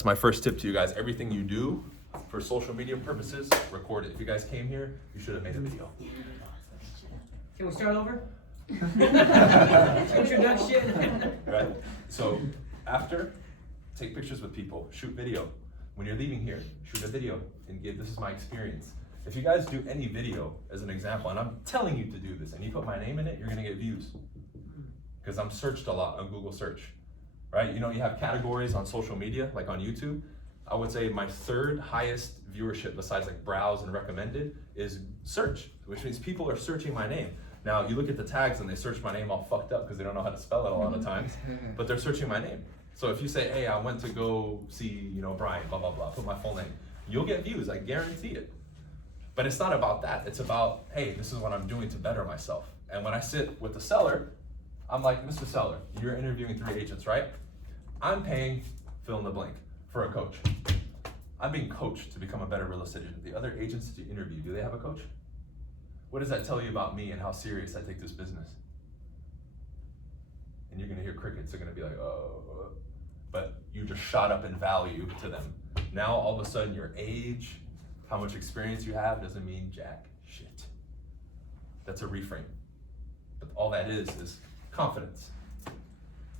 That's my first tip to you guys. Everything you do for social media purposes, record it. If you guys came here, you should have made a video. Can we start over? Introduction. Right? So after, take pictures with people, shoot video. When you're leaving here, shoot a video and give, this is my experience. If you guys do any video as an example, and I'm telling you to do this, and you put my name in it, you're gonna get views. Because I'm searched a lot on Google search, right? You know, you have categories on social media, like on YouTube. I would say my third highest viewership besides like browse and recommended is search, which means people are searching my name. Now you look at the tags and they search my name all fucked up because they don't know how to spell it a lot of times, but they're searching my name. So if you say, hey, I went to go see, you know, Bryan, blah, blah, blah, put my full name, you'll get views, I guarantee it. But it's not about that, it's about, hey, this is what I'm doing to better myself. And when I sit with the seller, I'm like, Mr. Seller, you're interviewing 3 agents, right? I'm paying fill in the blank for a coach. I'm being coached to become a better real estate agent. The other agents that you interview, do they have a coach? What does that tell you about me and how serious I take this business? And you're gonna hear crickets, they're gonna be like, oh, but you just shot up in value to them. Now all of a sudden your age, how much experience you have doesn't mean jack shit. That's a reframe. But all that is confidence,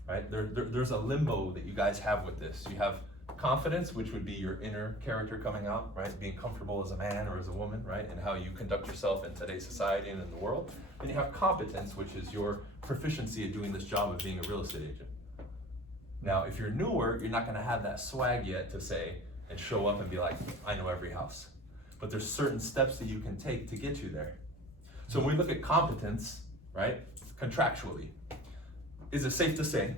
right? There's a limbo that you guys have with this. You have confidence, which would be your inner character coming out, right? Being comfortable as a man or as a woman, right? And how you conduct yourself in today's society and in the world. And you have competence, which is your proficiency at doing this job of being a real estate agent. Now, if you're newer, you're not gonna have that swag yet to say and show up and be like, I know every house. But there's certain steps that you can take to get you there. So when we look at competence, right, contractually, is it safe to say,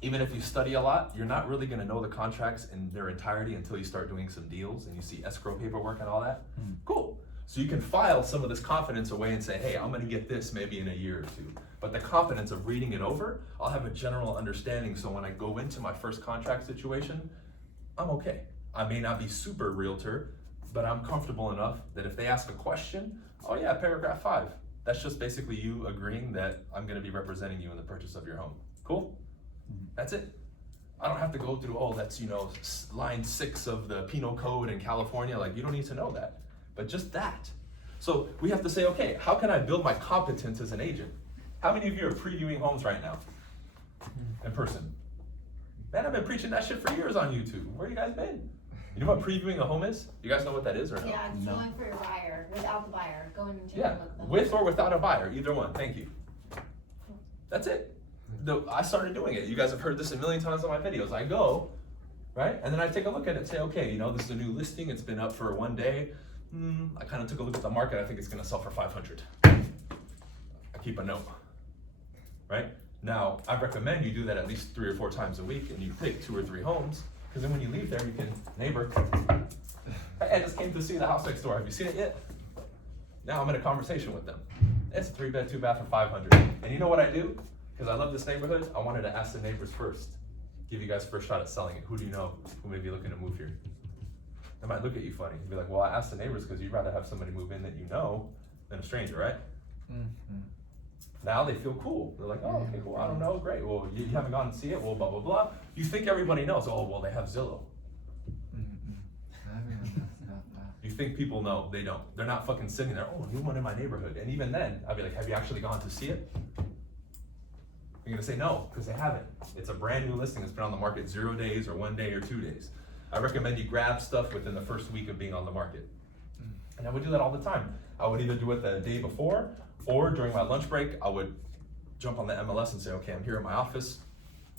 even if you study a lot, you're not really gonna know the contracts in their entirety until you start doing some deals and you see escrow paperwork and all that? Cool. So you can file some of this confidence away and say, hey, I'm gonna get this maybe in a year or two. But the confidence of reading it over, I'll have a general understanding so when I go into my first contract situation, I'm okay. I may not be super realtor, but I'm comfortable enough that if they ask a question, oh yeah, paragraph 5. That's just basically you agreeing that I'm gonna be representing you in the purchase of your home. Cool? That's it. I don't have to go through, oh, that's, you know, line 6 of the penal code in California. Like, you don't need to know that, but just that. So we have to say, okay, how can I build my competence as an agent? How many of you are previewing homes right now in person? Man, I've been preaching that shit for years on YouTube. Where you guys been? You know what previewing a home is? You guys know what that is or no? Yeah, it's going for your buyer, without the buyer, going and taking Yeah, a look at them. with or without a buyer, either one, thank you. That's it. I started doing it. You guys have heard this a million times on my videos. I go, right? And then I take a look at it and say, okay, you know, this is a new listing. It's been up for 1 day. I kind of took a look at the market. I think it's gonna sell for 500. I keep a note, right? Now, I recommend you do that at least 3 or 4 times a week and you pick 2 or 3 homes, because then when you leave there, you can, neighbor, hey, I just came to see the house next door. Have you seen it yet? Now I'm in a conversation with them. It's a 3-bed, 2-bath for 500. And you know what I do? Because I love this neighborhood, I wanted to ask the neighbors first. Give you guys first shot at selling it. Who do you know who may be looking to move here? They might look at you funny. You'd be like, well, I asked the neighbors because you'd rather have somebody move in that you know than a stranger, right? Mm-hmm. Now they feel cool. They're like, oh, okay, cool, I don't know, great. Well, you haven't gone to see it, well, blah, blah, blah. You think everybody knows, oh, well, they have Zillow. You think people know, they don't. They're not fucking sitting there, oh, new one in my neighborhood. And even then, I'd be like, have you actually gone to see it? You're gonna say no, because they haven't. It's a brand new listing that's been on the market 0 days or 1 day or 2 days. I recommend you grab stuff within the first week of being on the market. And I would do that all the time. I would either do it the day before or during my lunch break, I would jump on the MLS and say, okay, I'm here at my office.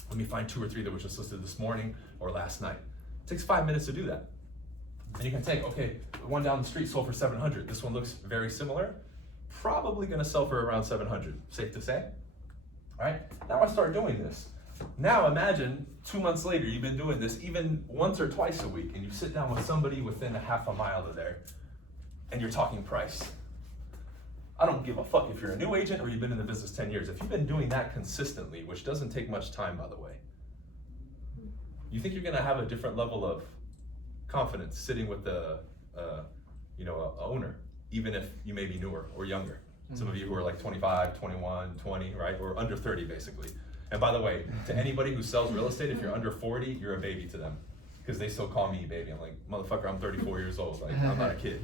Let me find 2 or 3 that were just listed this morning or last night. It takes 5 minutes to do that. And you can take, okay, the one down the street sold for 700. This one looks very similar. Probably gonna sell for around 700, safe to say. All right, now I start doing this. Now imagine 2 months later, you've been doing this even once or twice a week, and you sit down with somebody within a half a mile of there, and you're talking price. I don't give a fuck if you're a new agent or you've been in the business 10 years. If you've been doing that consistently, which doesn't take much time, by the way, you think you're gonna have a different level of confidence sitting with the, a owner, even if you may be newer or younger. Some of you who are like 25, 21, 20, right? Or under 30, basically. And by the way, to anybody who sells real estate, if you're under 40, you're a baby to them. because they still call me baby. I'm like, motherfucker, I'm 34 years old. Like, I'm not a kid,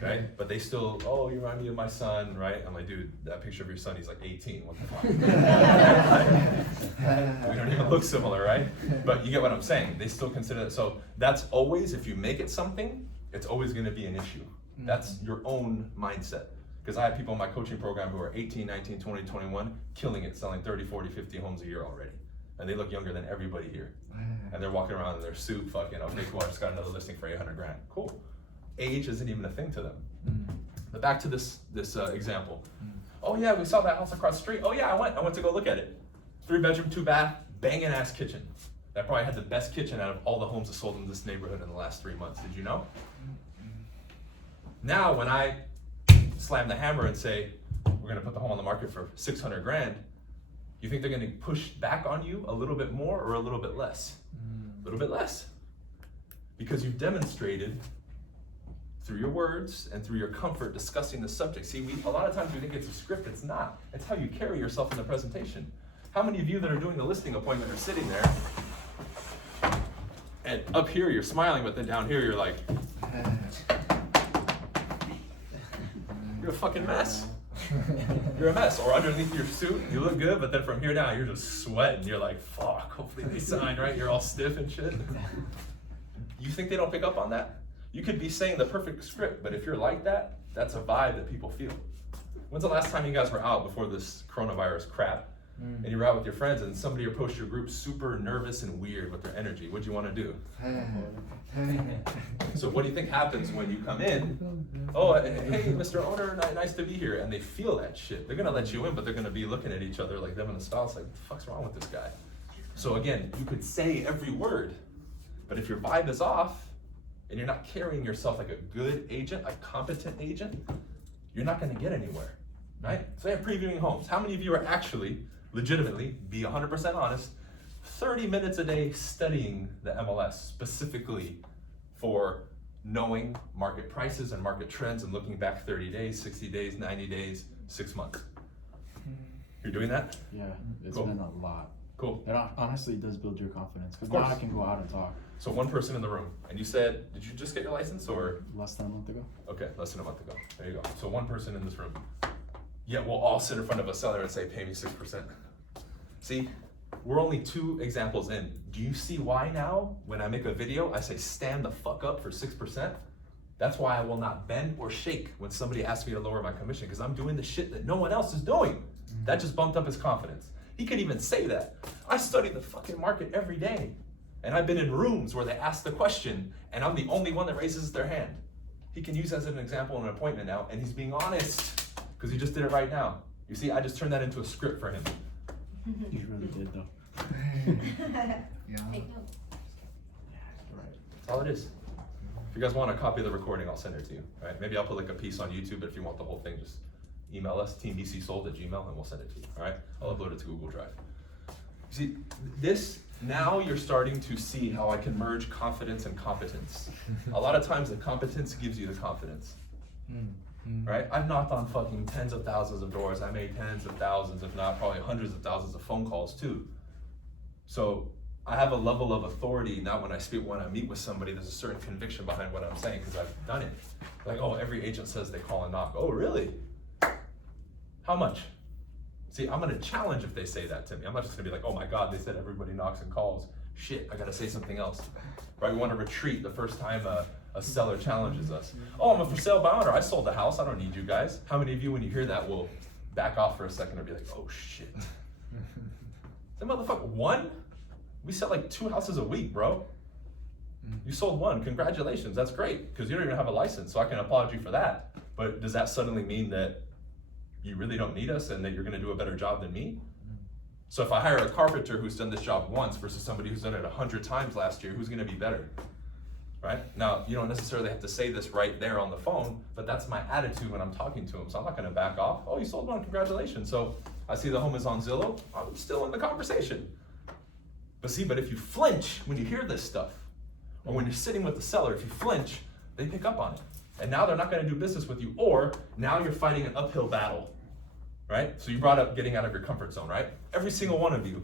right? But they still, oh, you remind me of my son, right? I'm like, dude, that picture of your son, he's like 18. What the fuck? We don't even look similar, right? But you get what I'm saying. They still consider that. So that's always, if you make it something, it's always going to be an issue. That's your own mindset. Because I have people in my coaching program who are 18, 19, 20, 21, killing it, selling 30, 40, 50 homes a year already. And they look younger than everybody here. And they're walking around in their suit, fucking, okay, cool, I just got another listing for 800 grand. Cool. Age isn't even a thing to them. But back to this example. Oh yeah, we saw that house across the street. Oh yeah, I went to go look at it. 3-bedroom, 2-bath, banging ass kitchen. That probably had the best kitchen out of all the homes that sold in this neighborhood in the last 3 months. Did you know? Now, when I slam the hammer and say, we're gonna put the home on the market for 600 grand, you think they're gonna push back on you a little bit more or a little bit less? A little bit less. Because you've demonstrated through your words and through your comfort discussing the subject. See, a lot of times we think it's a script, it's not. It's how you carry yourself in the presentation. How many of you that are doing the listing appointment are sitting there, and up here you're smiling, but then down here you're like, you're a fucking mess. You're a mess. Or underneath your suit, you look good, but then from here down, you're just sweating. You're like, fuck, hopefully they sign, right? You're all stiff and shit. You think they don't pick up on that? You could be saying the perfect script, but if you're like that, that's a vibe that people feel. When's the last time you guys were out before this coronavirus crap? And you were out with your friends and somebody approached your group super nervous and weird with their energy? What'd you want to do? So what do you think happens when you come in? Oh, hey, Mr. Owner, nice to be here. And they feel that shit. They're going to let you in, but they're going to be looking at each other like them and the spouse, like, what the fuck's wrong with this guy? So again, you could say every word, but if your vibe is off and you're not carrying yourself like a good agent, a competent agent, you're not going to get anywhere, right? So I have previewing homes. How many of you are actually, legitimately, be 100% honest, 30 minutes a day studying the MLS specifically for knowing market prices and market trends and looking back 30 days, 60 days, 90 days, 6 months? You're doing that? Yeah, it's Cool. been a lot. Cool. It honestly does build your confidence. Of Because now course. I can go out and talk. So one person in the room, and you said, did you just get your license or? Less than a month ago. Okay, less than a month ago. There you go. So one person in this room. Yet we'll all sit in front of a seller and say, pay me 6%. See, we're only 2 examples in. Do you see why now, when I make a video, I say stand the fuck up for 6%? That's why I will not bend or shake when somebody asks me to lower my commission, because I'm doing the shit that no one else is doing. That just bumped up his confidence. He could even say that. I study the fucking market every day. And I've been in rooms where they ask the question, and I'm the only one that raises their hand. He can use as an example in an appointment now, and he's being honest, because he just did it right now. You see, I just turned that into a script for him. You really did though. Take note. Right. That's all it is. If you guys want a copy of the recording, I'll send it to you. All right? Maybe I'll put like a piece on YouTube, but if you want the whole thing, just email us, teambcsold@gmail.com, and we'll send it to you. All right? I'll upload it to Google Drive. You see, this, now you're starting to see how I can merge confidence and competence. A lot of times the competence gives you the confidence. Right? I've knocked on fucking tens of thousands of doors. I made tens of thousands, if not probably hundreds of thousands of phone calls too. So I have a level of authority, not when I meet with somebody, there's a certain conviction behind what I'm saying because I've done it. Like, oh, every agent says they call and knock. Oh, really? How much? See, I'm gonna challenge if they say that to me. I'm not just gonna be like, oh my God, they said everybody knocks and calls. Shit, I gotta say something else. Right? We wanna retreat the first time a seller challenges us. Oh, I'm a for sale by owner. I sold the house. I don't need you guys. How many of you, when you hear that, will back off for a second and be like, oh shit. That motherfucker, 1? We sell like 2 houses a week, bro. You sold 1. Congratulations. That's great because you don't even have a license, so I can applaud you for that. But does that suddenly mean that you really don't need us and that you're going to do a better job than me? So if I hire a carpenter who's done this job once versus somebody who's done it 100 times last year, who's going to be better? Right? Now, you don't necessarily have to say this right there on the phone, but that's my attitude when I'm talking to them. So I'm not going to back off. Oh, you sold 1, congratulations. So I see the home is on Zillow. I'm still in the conversation. But if you flinch when you hear this stuff, or when you're sitting with the seller, if you flinch, they pick up on it. And now they're not going to do business with you, or now you're fighting an uphill battle, right? So you brought up getting out of your comfort zone, right? Every single one of you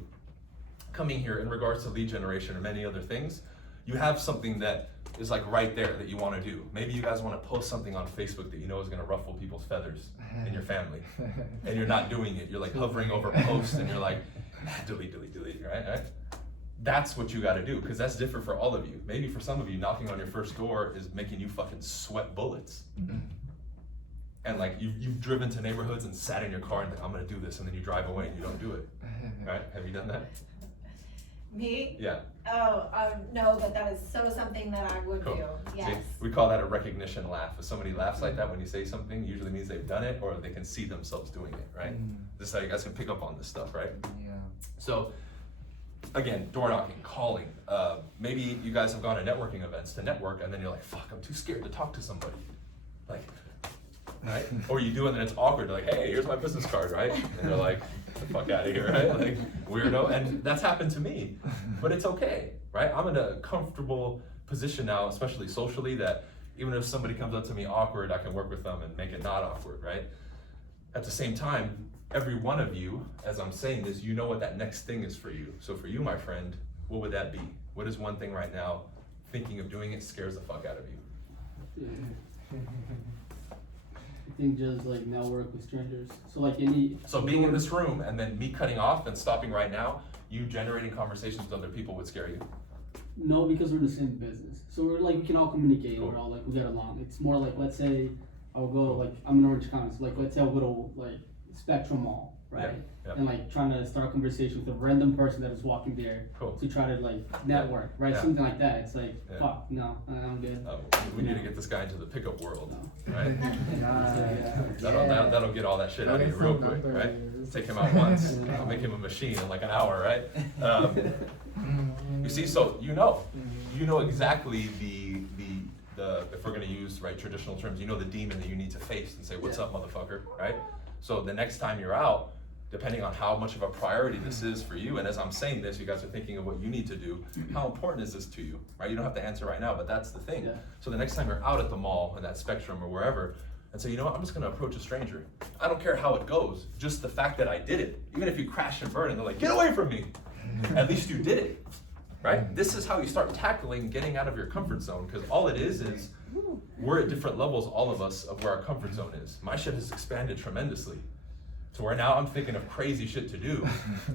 coming here in regards to lead generation or many other things, you have something that is like right there that you want to do. Maybe you guys want to post something on Facebook that you know is going to ruffle people's feathers in your family, and you're not doing it. You're like hovering over posts, and you're like, delete, right? That's what you got to do, because that's different for all of you. Maybe for some of you, knocking on your first door is making you fucking sweat bullets. And like you've driven to neighborhoods and sat in your car and like, I'm gonna do this, and then you drive away and you don't do it. Right? Have you done that? Me? Yeah. Oh, no, but that is so something that I would Cool. do, yes. See, we call that a recognition laugh. If somebody laughs like that when you say something, usually means they've done it or they can see themselves doing it, right? This is how you guys can pick up on this stuff, right? Yeah. So, again, door knocking, calling. Maybe you guys have gone to networking events to network, and then you're like, fuck, I'm too scared to talk to somebody. Like, right? Or you do it and then it's awkward. They're like, hey, here's my business card, right? And they're like, get the fuck out of here, right? Like, weirdo. And that's happened to me, but it's okay, right? I'm in a comfortable position now, especially socially, that even if somebody comes up to me awkward, I can work with them and make it not awkward, right? At the same time, every one of you, as I'm saying this, you know what that next thing is for you. So for you, my friend, what would that be? What is one thing right now, thinking of doing it scares the fuck out of you? I think just like network with strangers. So like So being in this room and then me cutting off and stopping right now, you generating conversations with other people would scare you. No, because we're in the same business. So we're like, we can all communicate, Cool. we're all like, we get along. It's more like, let's say I'll go, like, I'm in Orange County, so like, let's say I'll go to like Spectrum Mall, right? Yeah. And like trying to start a conversation with a random person that is walking there Cool. to try to like network, right? Yeah. Something like that. It's like, Yeah. fuck, no, I'm good. We need to get this guy into the pickup world, No. right? Yeah. That'll get all that shit out of you real quick, right? Take him out once, I'll make him a machine in like an hour, right? You see, so you know exactly the if we're gonna use right traditional terms, you know the demon that you need to face and say, what's up, motherfucker, right? So the next time you're out, depending on how much of a priority this is for you, and as I'm saying this, you guys are thinking of what you need to do, how important is this to you, right? You don't have to answer right now, but that's the thing. Yeah. So the next time you're out at the mall, in that Spectrum or wherever, and say, you know what, I'm just gonna approach a stranger. I don't care how it goes, just the fact that I did it. Even if you crash and burn and they're like, get away from me, at least you did it, right? This is how you start tackling getting out of your comfort zone, because all it is we're at different levels, all of us, of where our comfort zone is. My shit has expanded tremendously to where now I'm thinking of crazy shit to do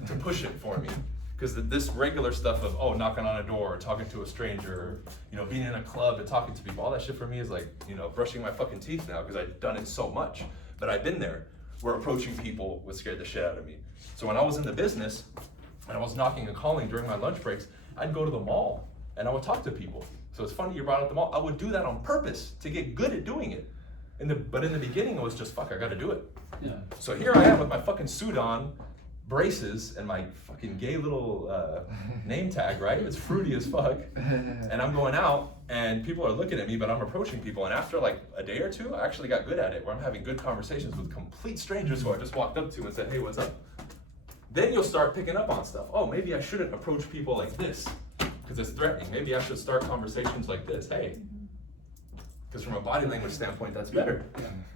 to push it for me. Because this regular stuff of, oh, knocking on a door, or talking to a stranger, or, you know, being in a club and talking to people, all that shit for me is like, you know, brushing my fucking teeth now, because I've done it so much. But I've been there, where approaching people would scare the shit out of me. So when I was in the business, and I was knocking and calling during my lunch breaks, I'd go to the mall, and I would talk to people. So it's funny you brought up the mall. I would do that on purpose to get good at doing it. But in the beginning, it was just, fuck, I gotta do it. Yeah. So here I am with my fucking suit on, braces, and my fucking gay little name tag, right? It's fruity as fuck. And I'm going out, and people are looking at me, but I'm approaching people. And after like a day or two, I actually got good at it, where I'm having good conversations with complete strangers who I just walked up to and said, hey, what's up? Then you'll start picking up on stuff. Oh, maybe I shouldn't approach people like this, because it's threatening. Maybe I should start conversations like this. Hey. Because from a body language standpoint, that's better.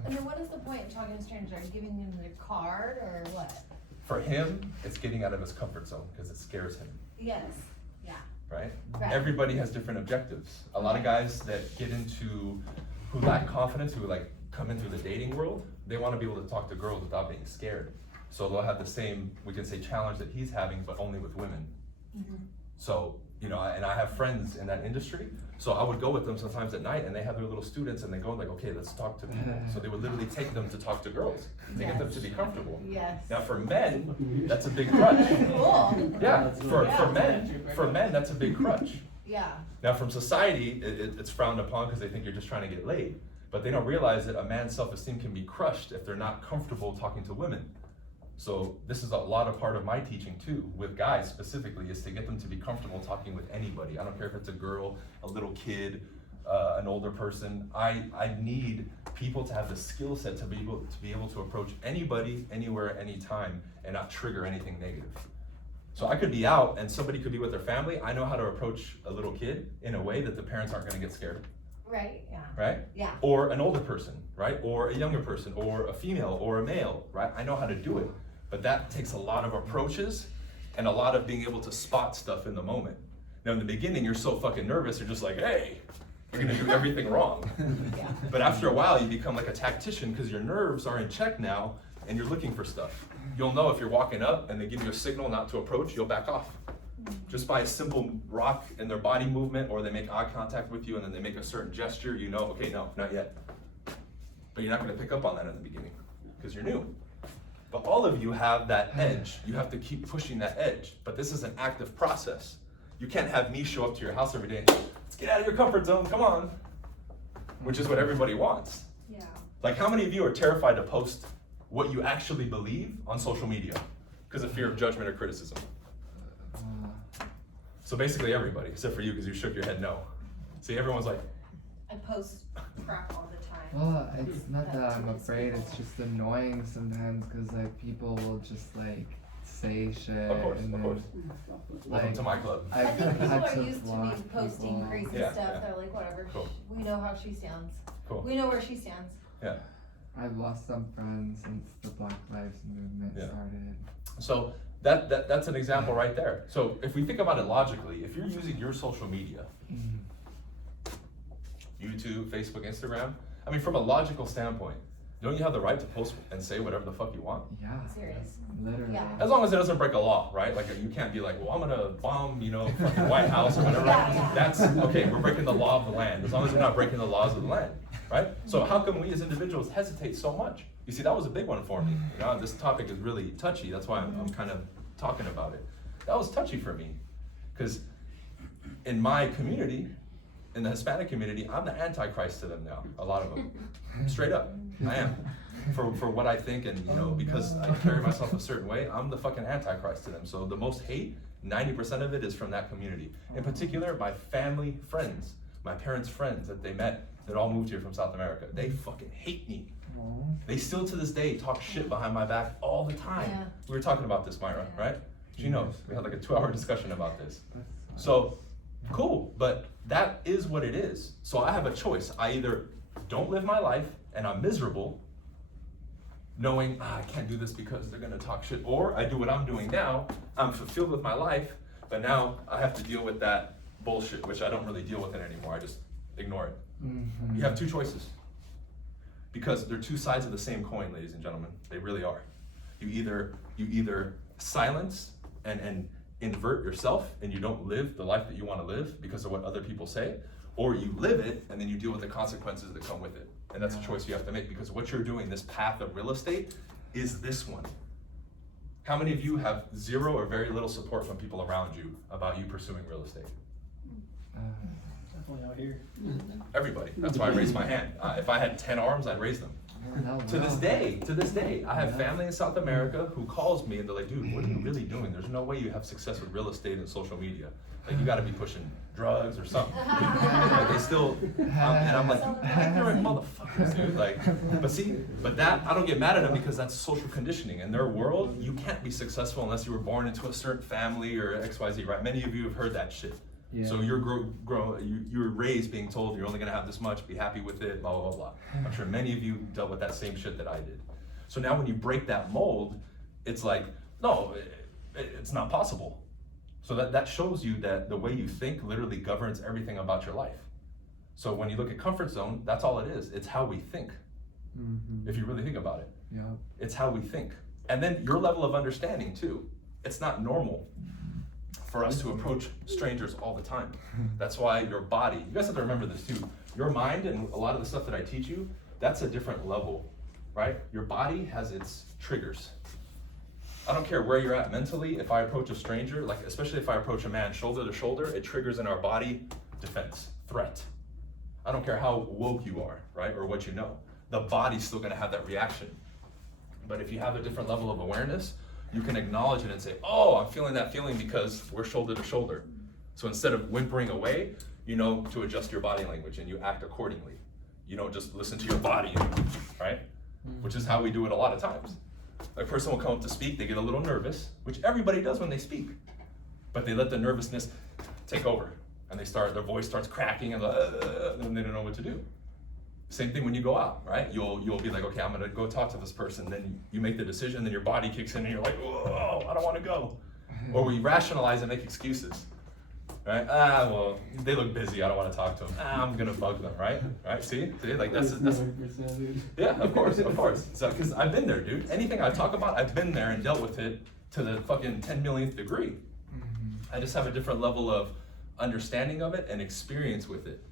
And then what is the point of talking to strangers? Are you giving them their card or what? For him, it's getting out of his comfort zone because it scares him, Yes, yeah. right? Right. Everybody has different objectives. A lot of guys that get into, who lack confidence, who like come into the dating world, they want to be able to talk to girls without being scared. So they'll have the same, we can say, challenge that he's having, but only with women. So, you know, and I have friends in that industry, so I would go with them sometimes at night, and they have their little students, and they go like, okay, let's talk to people. So they would literally take them to talk to girls, to get them to be comfortable. Yes. Now for men, that's a big crutch. Cool. Yeah, for Yeah. men, that's a big crutch. Yeah. Now from society, it's frowned upon because they think you're just trying to get laid. But they don't realize that a man's self-esteem can be crushed if they're not comfortable talking to women. So this is a lot of part of my teaching too, with guys specifically, is to get them to be comfortable talking with anybody. I don't care if it's a girl, a little kid, an older person. I need people to have the skill set to be able to approach anybody, anywhere, anytime, and not trigger anything negative. So I could be out and somebody could be with their family. I know how to approach a little kid in a way that the parents aren't gonna get scared. Right, yeah. Right? Yeah. Or an older person, right? Or a younger person, or a female, or a male, right? I know how to do it. But that takes a lot of approaches and a lot of being able to spot stuff in the moment. Now in the beginning, you're so fucking nervous, you're just like, hey, you're gonna do everything wrong. Yeah. But after a while, you become like a tactician because your nerves are in check now and you're looking for stuff. You'll know if you're walking up and they give you a signal not to approach, you'll back off. Just by a simple rock in their body movement, or they make eye contact with you and then they make a certain gesture, you know, okay, no, not yet. But you're not gonna pick up on that in the beginning because you're new. But all of you have that edge. You have to keep pushing that edge. But this is an active process. You can't have me show up to your house every day, let's get out of your comfort zone, come on. Which is what everybody wants. Yeah. Like how many of you are terrified to post what you actually believe on social media because of fear of judgment or criticism? So basically everybody, except for you because you shook your head no. See, everyone's like, I post crap all the time. Well, it's not that I'm afraid, it's just annoying sometimes because like people will just like say shit. of course, and of then, course. Welcome like, to my club. I I've think people had are to used to me block posting people. crazy Yeah, stuff. yeah. They're like, whatever. Cool. We know how she stands. Cool. We know where she stands. Yeah. I've lost some friends since the Black Lives Movement Yeah. started. So that's an example right there. So if we think about it logically, if you're using your social media, YouTube, Facebook, Instagram, I mean, from a logical standpoint, don't you have the right to post and say whatever the fuck you want? Yeah. Serious. Literally. Yeah. As long as it doesn't break a law, right? Like you can't be like, well, I'm gonna bomb, you know, fucking White House or whatever. Yeah, yeah. That's okay. We're breaking the law of the land. As long as we're not breaking the laws of the land, right? So how come we as individuals hesitate so much? You see, that was a big one for me. You know, this topic is really touchy. That's why I'm kind of talking about it. That was touchy for me, because in my community, in the Hispanic community, I'm the Antichrist to them now. A lot of them, straight up, I am. For what I think, and you know, because I carry myself a certain way, I'm the fucking Antichrist to them. So the most hate, 90% of it is from that community. In particular, my family friends, my parents' friends that they met that all moved here from South America. They fucking hate me. They still to this day talk shit behind my back all the time. Yeah. We were talking about this, Myra, right? She knows. We had like a 2-hour discussion about this. That's So, cool, but that is what it is. So I have a choice. I either don't live my life and I'm miserable, knowing I can't do this because they're gonna talk shit, or I do what I'm doing now, I'm fulfilled with my life, but now I have to deal with that bullshit, which I don't really deal with it anymore, I just ignore it. You have two choices. Because they're two sides of the same coin, ladies and gentlemen, they really are. You either silence and invert yourself and you don't live the life that you want to live because of what other people say, or you live it and then you deal with the consequences that come with it. And that's a choice you have to make, because what you're doing, this path of real estate, is this one. How many of you have zero or very little support from people around you about you pursuing real estate? Definitely out here. Everybody. That's why I raised my hand. If I had 10 arms, I'd raise them. To this day, I have family in South America who calls me and they're like, dude, what are you really doing? There's no way you have success with real estate and social media. Like, you gotta be pushing drugs or something. Like, they still, and I'm like, you ignorant motherfuckers, dude. Like, but that, I don't get mad at them because that's social conditioning. In their world, you can't be successful unless you were born into a certain family or XYZ, right? Many of you have heard that shit. Yeah. So you're raised being told you're only gonna have this much, be happy with it, blah, blah, blah. I'm sure many of you dealt with that same shit that I did. So now when you break that mold, it's like, no, it's not possible. So that shows you that the way you think literally governs everything about your life. So when you look at comfort zone, that's all it is. It's how we think. If you really think about it. Yeah. It's how we think. And then your level of understanding too. It's not normal for us to approach strangers all the time. That's why your body, you guys have to remember this too. Your mind and a lot of the stuff that I teach you, that's a different level, right? Your body has its triggers. I don't care where you're at mentally, if I approach a stranger, like especially if I approach a man shoulder to shoulder, it triggers in our body defense, threat. I don't care how woke you are, right? Or what you know. The body's still gonna have that reaction. But if you have a different level of awareness, you can acknowledge it and say, oh, I'm feeling that feeling because we're shoulder to shoulder. So instead of whimpering away, you know to adjust your body language and you act accordingly. You don't just listen to your body, right? Which is how we do it a lot of times. A person will come up to speak, they get a little nervous, which everybody does when they speak. But they let the nervousness take over and their voice starts cracking and they don't know what to do. Same thing when you go out, right? You'll be like, okay, I'm gonna go talk to this person. Then you make the decision, then your body kicks in and you're like, whoa, I don't wanna go. Or we rationalize and make excuses. right? Ah, well, they look busy. I don't want to talk to them. Ah, I'm gonna bug them, right? Right? See, like that's 100%, dude. yeah, of course. So, because I've been there, dude. Anything I talk about, I've been there and dealt with it to the fucking 10 millionth degree. I just have a different level of understanding of it and experience with it.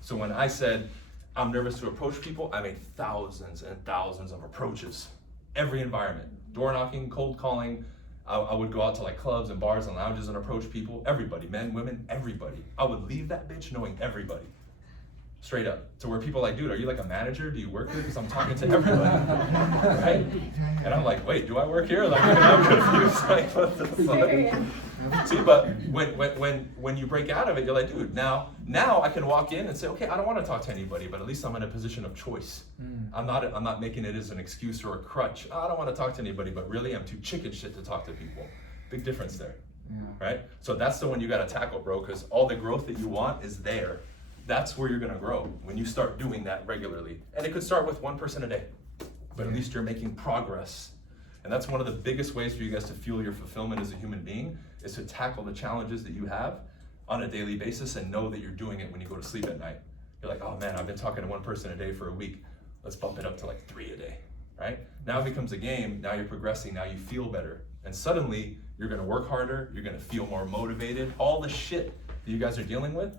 So when I said I'm nervous to approach people, I made thousands and thousands of approaches. Every environment, door knocking, cold calling. I would go out to like clubs and bars and lounges and approach people, everybody, men, women, everybody. I would leave that bitch knowing everybody. Straight up. To where people are like, dude, are you like a manager? Do you work here? Because I'm talking to everybody, right? And I'm like, wait, do I work here? Like, I'm confused. Like, what the fuck? See, but when you break out of it, you're like, dude, now I can walk in and say, okay, I don't want to talk to anybody, but at least I'm in a position of choice. I'm not making it as an excuse or a crutch. I don't want to talk to anybody, but really I'm too chicken shit to talk to people. Big difference there, right? So that's the one you got to tackle, bro, because all the growth that you want is there. That's where you're gonna grow when you start doing that regularly. And it could start with one person a day, but at least you're making progress. And that's one of the biggest ways for you guys to fuel your fulfillment as a human being, is to tackle the challenges that you have on a daily basis and know that you're doing it when you go to sleep at night. You're like, oh man, I've been talking to one person a day for a week. Let's bump it up to like 3 a day, right? Now it becomes a game, now you're progressing, now you feel better. And suddenly you're gonna work harder, you're gonna feel more motivated. All the shit that you guys are dealing with,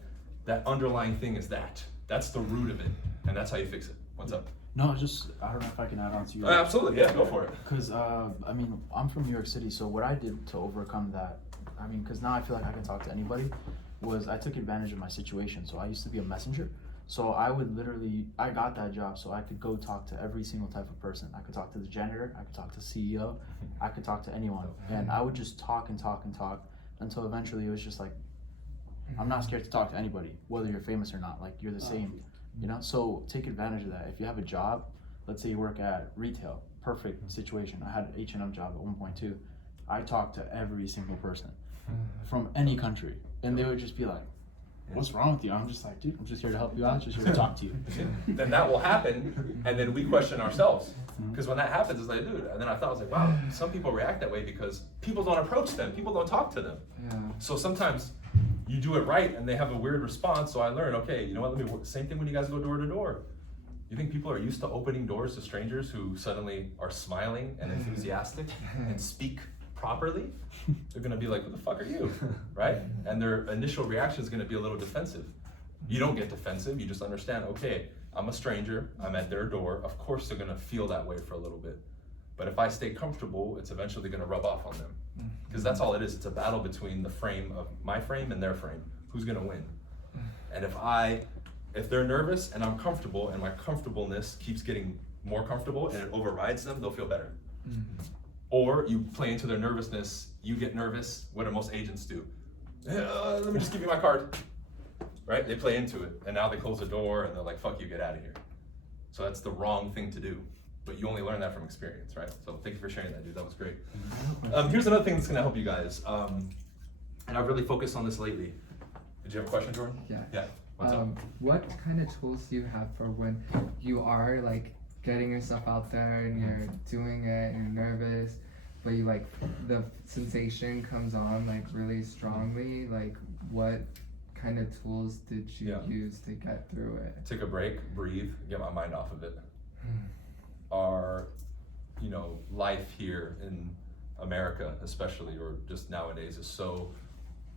that underlying thing is that. That's the root of it, and that's how you fix it. What's up? No, just, I don't know if I can add on to you. Absolutely, yeah, go for it. Because, I mean, I'm from New York City, so what I did to overcome that, I mean, because now I feel like I can talk to anybody, was I took advantage of my situation. So I used to be a messenger. So I would literally, I got that job so I could go talk to every single type of person. I could talk to the janitor, I could talk to CEO, I could talk to anyone. And I would just talk and talk and talk until eventually it was just like, I'm not scared to talk to anybody, whether you're famous or not. Like, you're the same, you know? So take advantage of that. If you have a job, let's say you work at retail, perfect situation. I had an H&M job at 1.2. I talked to every single person from any country, and they would just be like, what's wrong with you? I'm just like, dude, I'm just here to help you out, just here to talk to you. Then that will happen, and then we question ourselves. Because when that happens, it's like, dude, and then I thought, I was like, wow, some people react that way because people don't approach them, people don't talk to them. Yeah. So sometimes you do it right and they have a weird response, so I learned, okay, you know what, same thing when you guys go door to door. You think people are used to opening doors to strangers who suddenly are smiling and enthusiastic and speak properly? They're gonna be like, who the fuck are you, right? And their initial reaction is gonna be a little defensive. You don't get defensive, you just understand, okay, I'm a stranger, I'm at their door, of course they're gonna feel that way for a little bit. But if I stay comfortable, it's eventually gonna rub off on them. Because that's all it is, it's a battle between the frame of my frame and their frame. Who's gonna win? And if they're nervous and I'm comfortable and my comfortableness keeps getting more comfortable and it overrides them, they'll feel better. Or you play into their nervousness, you get nervous, what do most agents do? Let me just give you my card, right? They play into it, and now they close the door and they're like, fuck you, get out of here. So that's the wrong thing to do, but you only learn that from experience, right? So thank you for sharing that, dude, that was great. Here's another thing that's gonna help you guys, and I've really focused on this lately. Did you have a question, Jordan? Yeah. Yeah, what's up? What kind of tools do you have for when you are like getting yourself out there and you're doing it and you're nervous, but you like the sensation comes on like really strongly? Like, what kind of tools did you use to get through it? Take a break, breathe, get my mind off of it. Our, life here in America especially, or just nowadays, is so,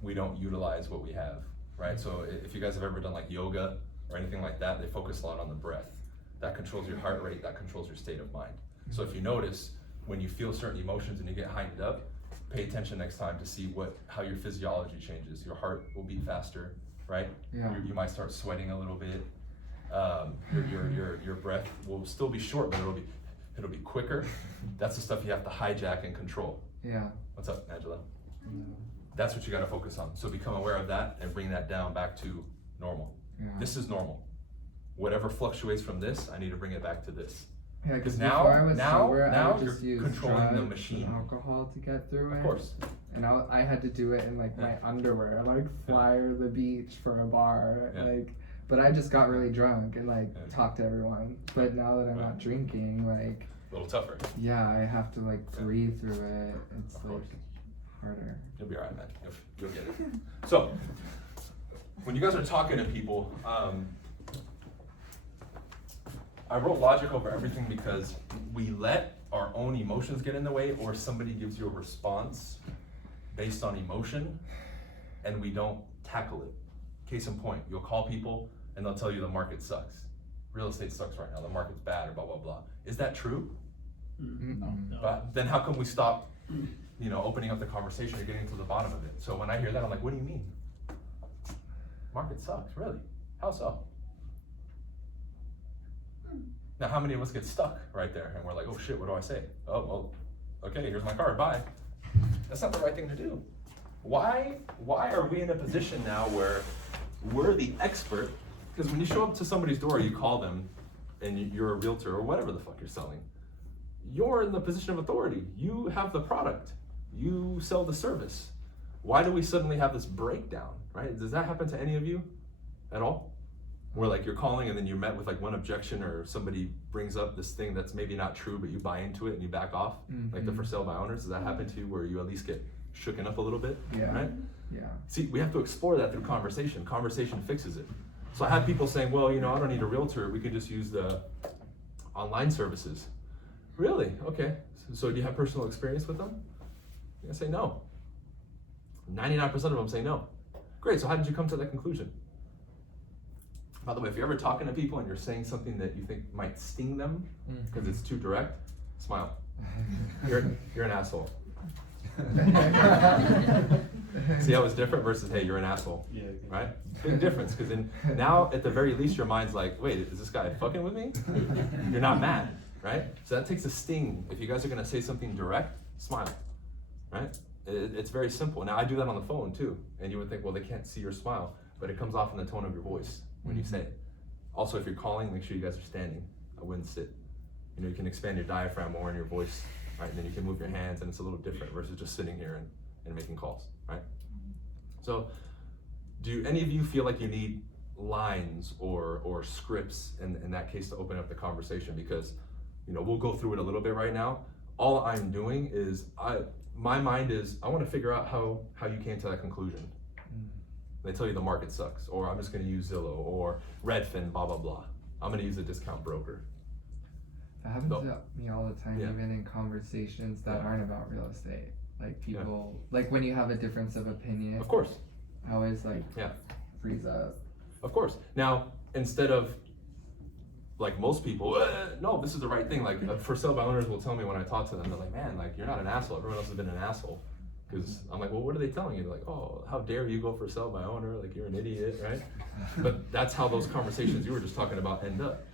we don't utilize what we have, right? So if you guys have ever done like yoga or anything like that, they focus a lot on the breath. That controls your heart rate, that controls your state of mind. So if you notice, when you feel certain emotions and you get hyped up, pay attention next time to see how your physiology changes. Your heart will beat faster, right? Yeah. You might start sweating a little bit. Your breath will still be short, but it'll be quicker. That's the stuff you have to hijack and control. Yeah. What's up, Angela? That's what you gotta focus on. So become aware of that and bring that down back to normal. Yeah. This is normal. Whatever fluctuates from this, I need to bring it back to this. Yeah, because now- before I was now- sober, now I would just you're use controlling the drugs machine. and alcohol to get through it. Of course. And I had to do it in like my underwear, like fly to the beach for a bar, But I just got really drunk and talked to everyone. But now that I'm not drinking, A little tougher. yeah, I have to breathe through it. It's Of course. harder. You'll be alright, man. You'll get it. So, when you guys are talking to people, I wrote logic over everything because we let our own emotions get in the way, or somebody gives you a response based on emotion, and we don't tackle it. Case in point, you'll call people and they'll tell you the market sucks. Real estate sucks right now, the market's bad, or blah, blah, blah. Is that true? No. But then how come we stop, opening up the conversation or getting to the bottom of it? So when I hear that, I'm like, what do you mean? Market sucks, really? How so? Now, how many of us get stuck right there and we're like, oh shit, what do I say? Oh, well, okay, here's my card, bye. That's not the right thing to do. Why are we in a position now where we're the expert? Because when you show up to somebody's door, you call them and you're a realtor or whatever the fuck you're selling, you're in the position of authority. You have the product. You sell the service. Why do we suddenly have this breakdown, right? Does that happen to any of you at all? Where like you're calling and then you're met with like one objection, or somebody brings up this thing that's maybe not true, but you buy into it and you back off, like the for sale by owners. Does that happen to you where you at least get shooken up a little bit, right? Yeah. See, we have to explore that through conversation. Conversation fixes it. So I have people saying, well, I don't need a realtor. We could just use the online services. Really? Okay. So do you have personal experience with them? I say no. 99% of them say no. Great, so how did you come to that conclusion? By the way, if you're ever talking to people and you're saying something that you think might sting them because it's too direct, smile. You're an asshole. See how it's different versus, hey, you're an asshole, right? Big difference, because then now at the very least your mind's like, wait, is this guy fucking with me? You're not mad, right? So that takes a sting. If you guys are gonna say something direct, smile, right? It's very simple. Now I do that on the phone too, and you would think, well, they can't see your smile, but it comes off in the tone of your voice when you say it. Also, if you're calling, make sure you guys are standing. I wouldn't sit. You can expand your diaphragm more in your voice, right? And then you can move your hands, and it's a little different versus just sitting here and making calls, right? So, do any of you feel like you need lines or scripts in that case to open up the conversation? Because, we'll go through it a little bit right now. All I'm doing is, my mind is, I want to figure out how you came to that conclusion. They tell you the market sucks, or I'm just going to use Zillow, or Redfin, blah, blah, blah. I'm going to use a discount broker. That happens to me all the time, Yeah. even in conversations that aren't about real estate. Like people, like when you have a difference of opinion, Of course. I always like Yeah. freeze up. Of course. Now, instead of like most people, no, this is the right thing. Like for sale by owners will tell me when I talk to them, they're like, man, like you're not an asshole. Everyone else has been an asshole. Because I'm like, well, what are they telling you? They're like, oh, how dare you go for sale by owner? Like you're an idiot, right? But that's how those conversations you were just talking about end up.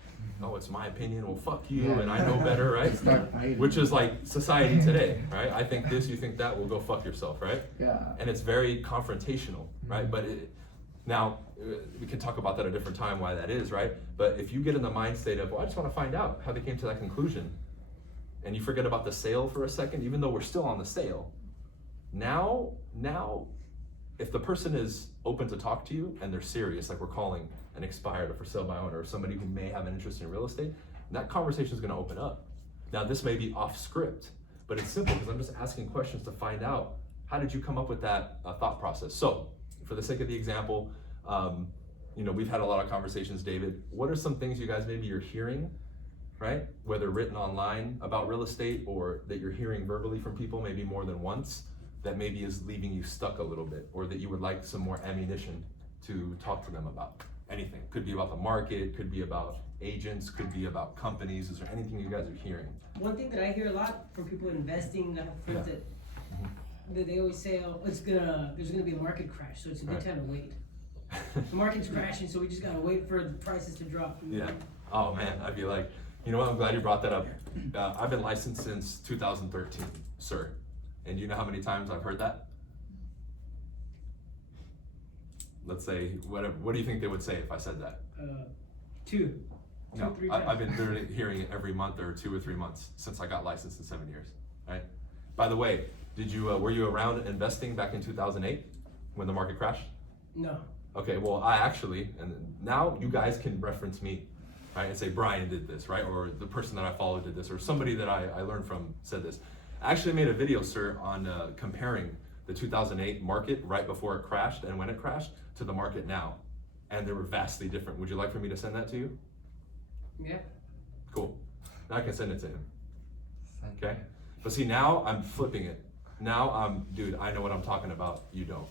Oh, it's my opinion. Well, fuck you, and I know better, right? Start fighting. Which is like society today, right? I think this, you think that. Well, go fuck yourself, right? Yeah. And it's very confrontational, right? But now we can talk about that at a different time why that is, right? But if you get in the mind state of, well, I just want to find out how they came to that conclusion, and you forget about the sale for a second, even though we're still on the sale. Now, if the person is open to talk to you and they're serious, like we're calling an expired or for sale by owner or somebody who may have an interest in real estate, that conversation is going to open up. Now, this may be off script, but it's simple because I'm just asking questions to find out how did you come up with that thought process. So, for the sake of the example, we've had a lot of conversations, David. What are some things you guys maybe you're hearing, right? Whether written online about real estate or that you're hearing verbally from people maybe more than once, that maybe is leaving you stuck a little bit, or that you would like some more ammunition to talk to them about? Anything. Could be about the market, could be about agents, could be about companies. Is there anything you guys are hearing? One thing that I hear a lot from people investing, that have friends that they always say, oh, there's gonna be a market crash, so it's a good time to wait. The market's crashing, so we just gotta wait for the prices to drop. Yeah. Oh man, I'd be like, you know what? I'm glad you brought that up. I've been licensed since 2013, sir. And do you know how many times I've heard that? Let's say, whatever. What do you think they would say if I said that? Two, 3 times. I've been literally hearing it every month or 2 or 3 months since I got licensed in 7 years, right? By the way, were you around investing back in 2008 when the market crashed? No. Okay, well, I actually, and now you guys can reference me, right, and say Bryan did this, right, or the person that I followed did this, or somebody that I learned from said this. I actually made a video, sir, on comparing the 2008 market right before it crashed and when it crashed to the market now. And they were vastly different. Would you like for me to send that to you? Yeah. Cool. Now I can send it to him. Send Okay? it. But see, now I'm flipping it. Now dude, I know what I'm talking about. You don't.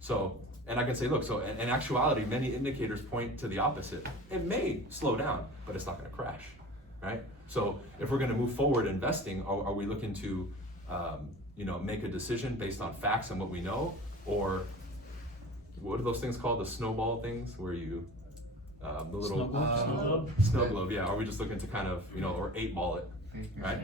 So, and I can say, look, so in actuality, many indicators point to the opposite. It may slow down, but it's not gonna crash, right? So if we're gonna move forward investing, are we looking to, make a decision based on facts and what we know? Or what are those things called? The snowball things where you, the little snow globe, yeah. Are we just looking to kind of, or 8-ball it, right?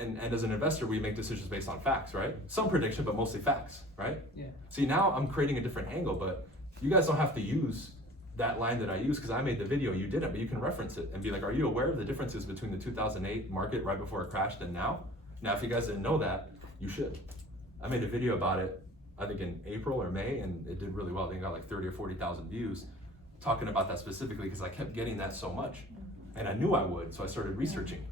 And as an investor, we make decisions based on facts, right? Some prediction, but mostly facts, right? Yeah. See, now I'm creating a different angle, but you guys don't have to use that line that I use because I made the video, you didn't, but you can reference it and be like, are you aware of the differences between the 2008 market right before it crashed and now? Now, if you guys didn't know that, you should. I made a video about it, I think in April or May, and it did really well. I think it got like 30 or 40,000 views talking about that specifically because I kept getting that so much. And I knew I would, so I started researching.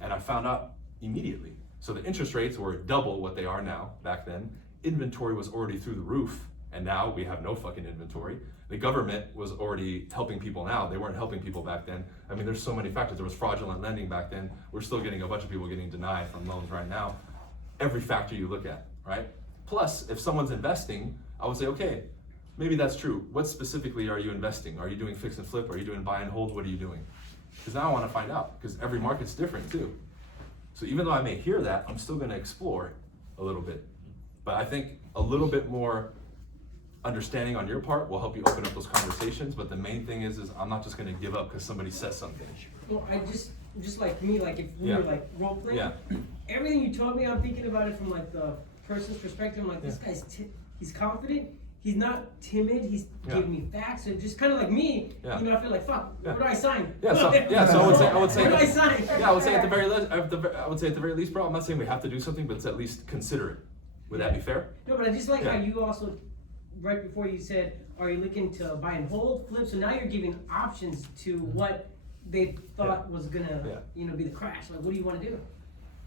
And I found out immediately. So the interest rates were double what they are now back then. Inventory was already through the roof, and now we have no fucking inventory. The government was already helping people now. They weren't helping people back then. I mean, there's so many factors. There was fraudulent lending back then. We're still getting a bunch of people getting denied from loans right now. Every factor you look at, right? Plus, if someone's investing, I would say, okay, maybe that's true. What specifically are you investing? Are you doing fix and flip? Are you doing buy and hold? What are you doing? Because now I want to find out, because every market's different too. So even though I may hear that, I'm still going to explore a little bit. But I think a little bit more understanding on your part will help you open up those conversations. But the main thing is I'm not just going to give up because somebody says something. Well, I just like me, like if we Yeah. were like role playing, Yeah. everything you told me, I'm thinking about it from like the person's perspective. I'm like, this guy's he's confident. He's not timid. He's Yeah. giving me facts. So just kind of like me, Yeah. I feel like fuck. Yeah. Where do I sign? Yeah, so I would say Where do I sign? Yeah, I would say at the very least, bro, I'm not saying we have to do something, but it's at least consider it. Would that be fair? No, but I just like Yeah. how you also, right before you said, are you looking to buy and hold, flip? So now you're giving options to what they thought was gonna, be the crash. Like, what do you want to do?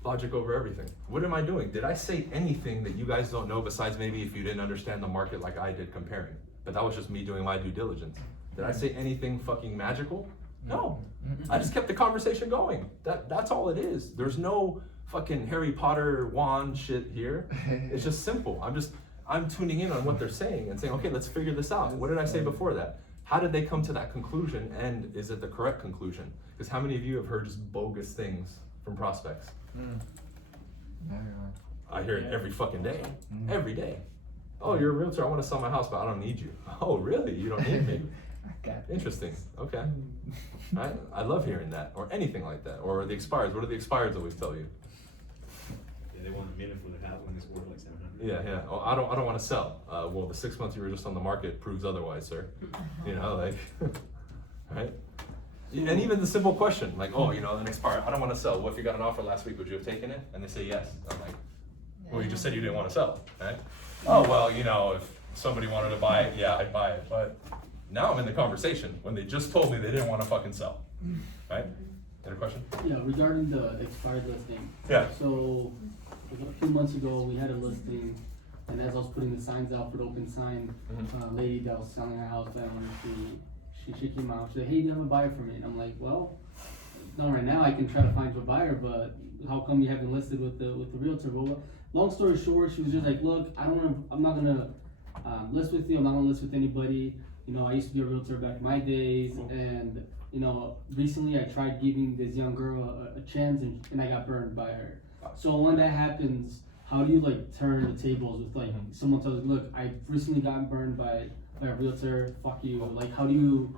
Logic over everything. What am I doing? Did I say anything that you guys don't know besides maybe if you didn't understand the market like I did comparing? But that was just me doing my due diligence. Did I say anything fucking magical? No. I just kept the conversation going. That's all it is. There's no fucking Harry Potter wand shit here. It's just simple. I'm tuning in on what they're saying and saying, okay, let's figure this out. What did I say before that? How did they come to that conclusion, and is it the correct conclusion? Because how many of you have heard just bogus things from prospects? I hear it every fucking day. Every day. Oh, you're a realtor, I want to sell my house, but I don't need you. Oh, really? You don't need me? Interesting. Okay. I love hearing that, or anything like that. Or the expireds. What do the expireds always tell you? Yeah, they want a minute for the house when it's worth like 700. Yeah. Oh, I don't want to sell. Well, the 6 months you were just on the market proves otherwise, sir. Right? And even the simple question, like, oh, an expired, I don't want to sell. What if you got an offer last week? Would you have taken it? And they say yes. I'm like, well, you just said you didn't want to sell, right? Oh, well, if somebody wanted to buy it, yeah, I'd buy it. But now I'm in the conversation when they just told me they didn't want to fucking sell, right? Any question? Yeah, regarding the expired listing. Yeah. So a few months ago, we had a listing, and as I was putting the signs out for the open sign, a lady that was selling her house down, she came out. She said, "Hey, do you have a buyer for me?" And I'm like, "Well, no, right now I can try to find you a buyer, but how come you haven't listed with the realtor?" Well, long story short, she was just like, "Look, I'm not gonna list with you. I'm not gonna list with anybody. I used to be a realtor back in my days, and recently I tried giving this young girl a chance, and I got burned by her. So when that happens, how do you turn the tables with someone tells you, look, I've recently gotten burned by a realtor, fuck you. How do you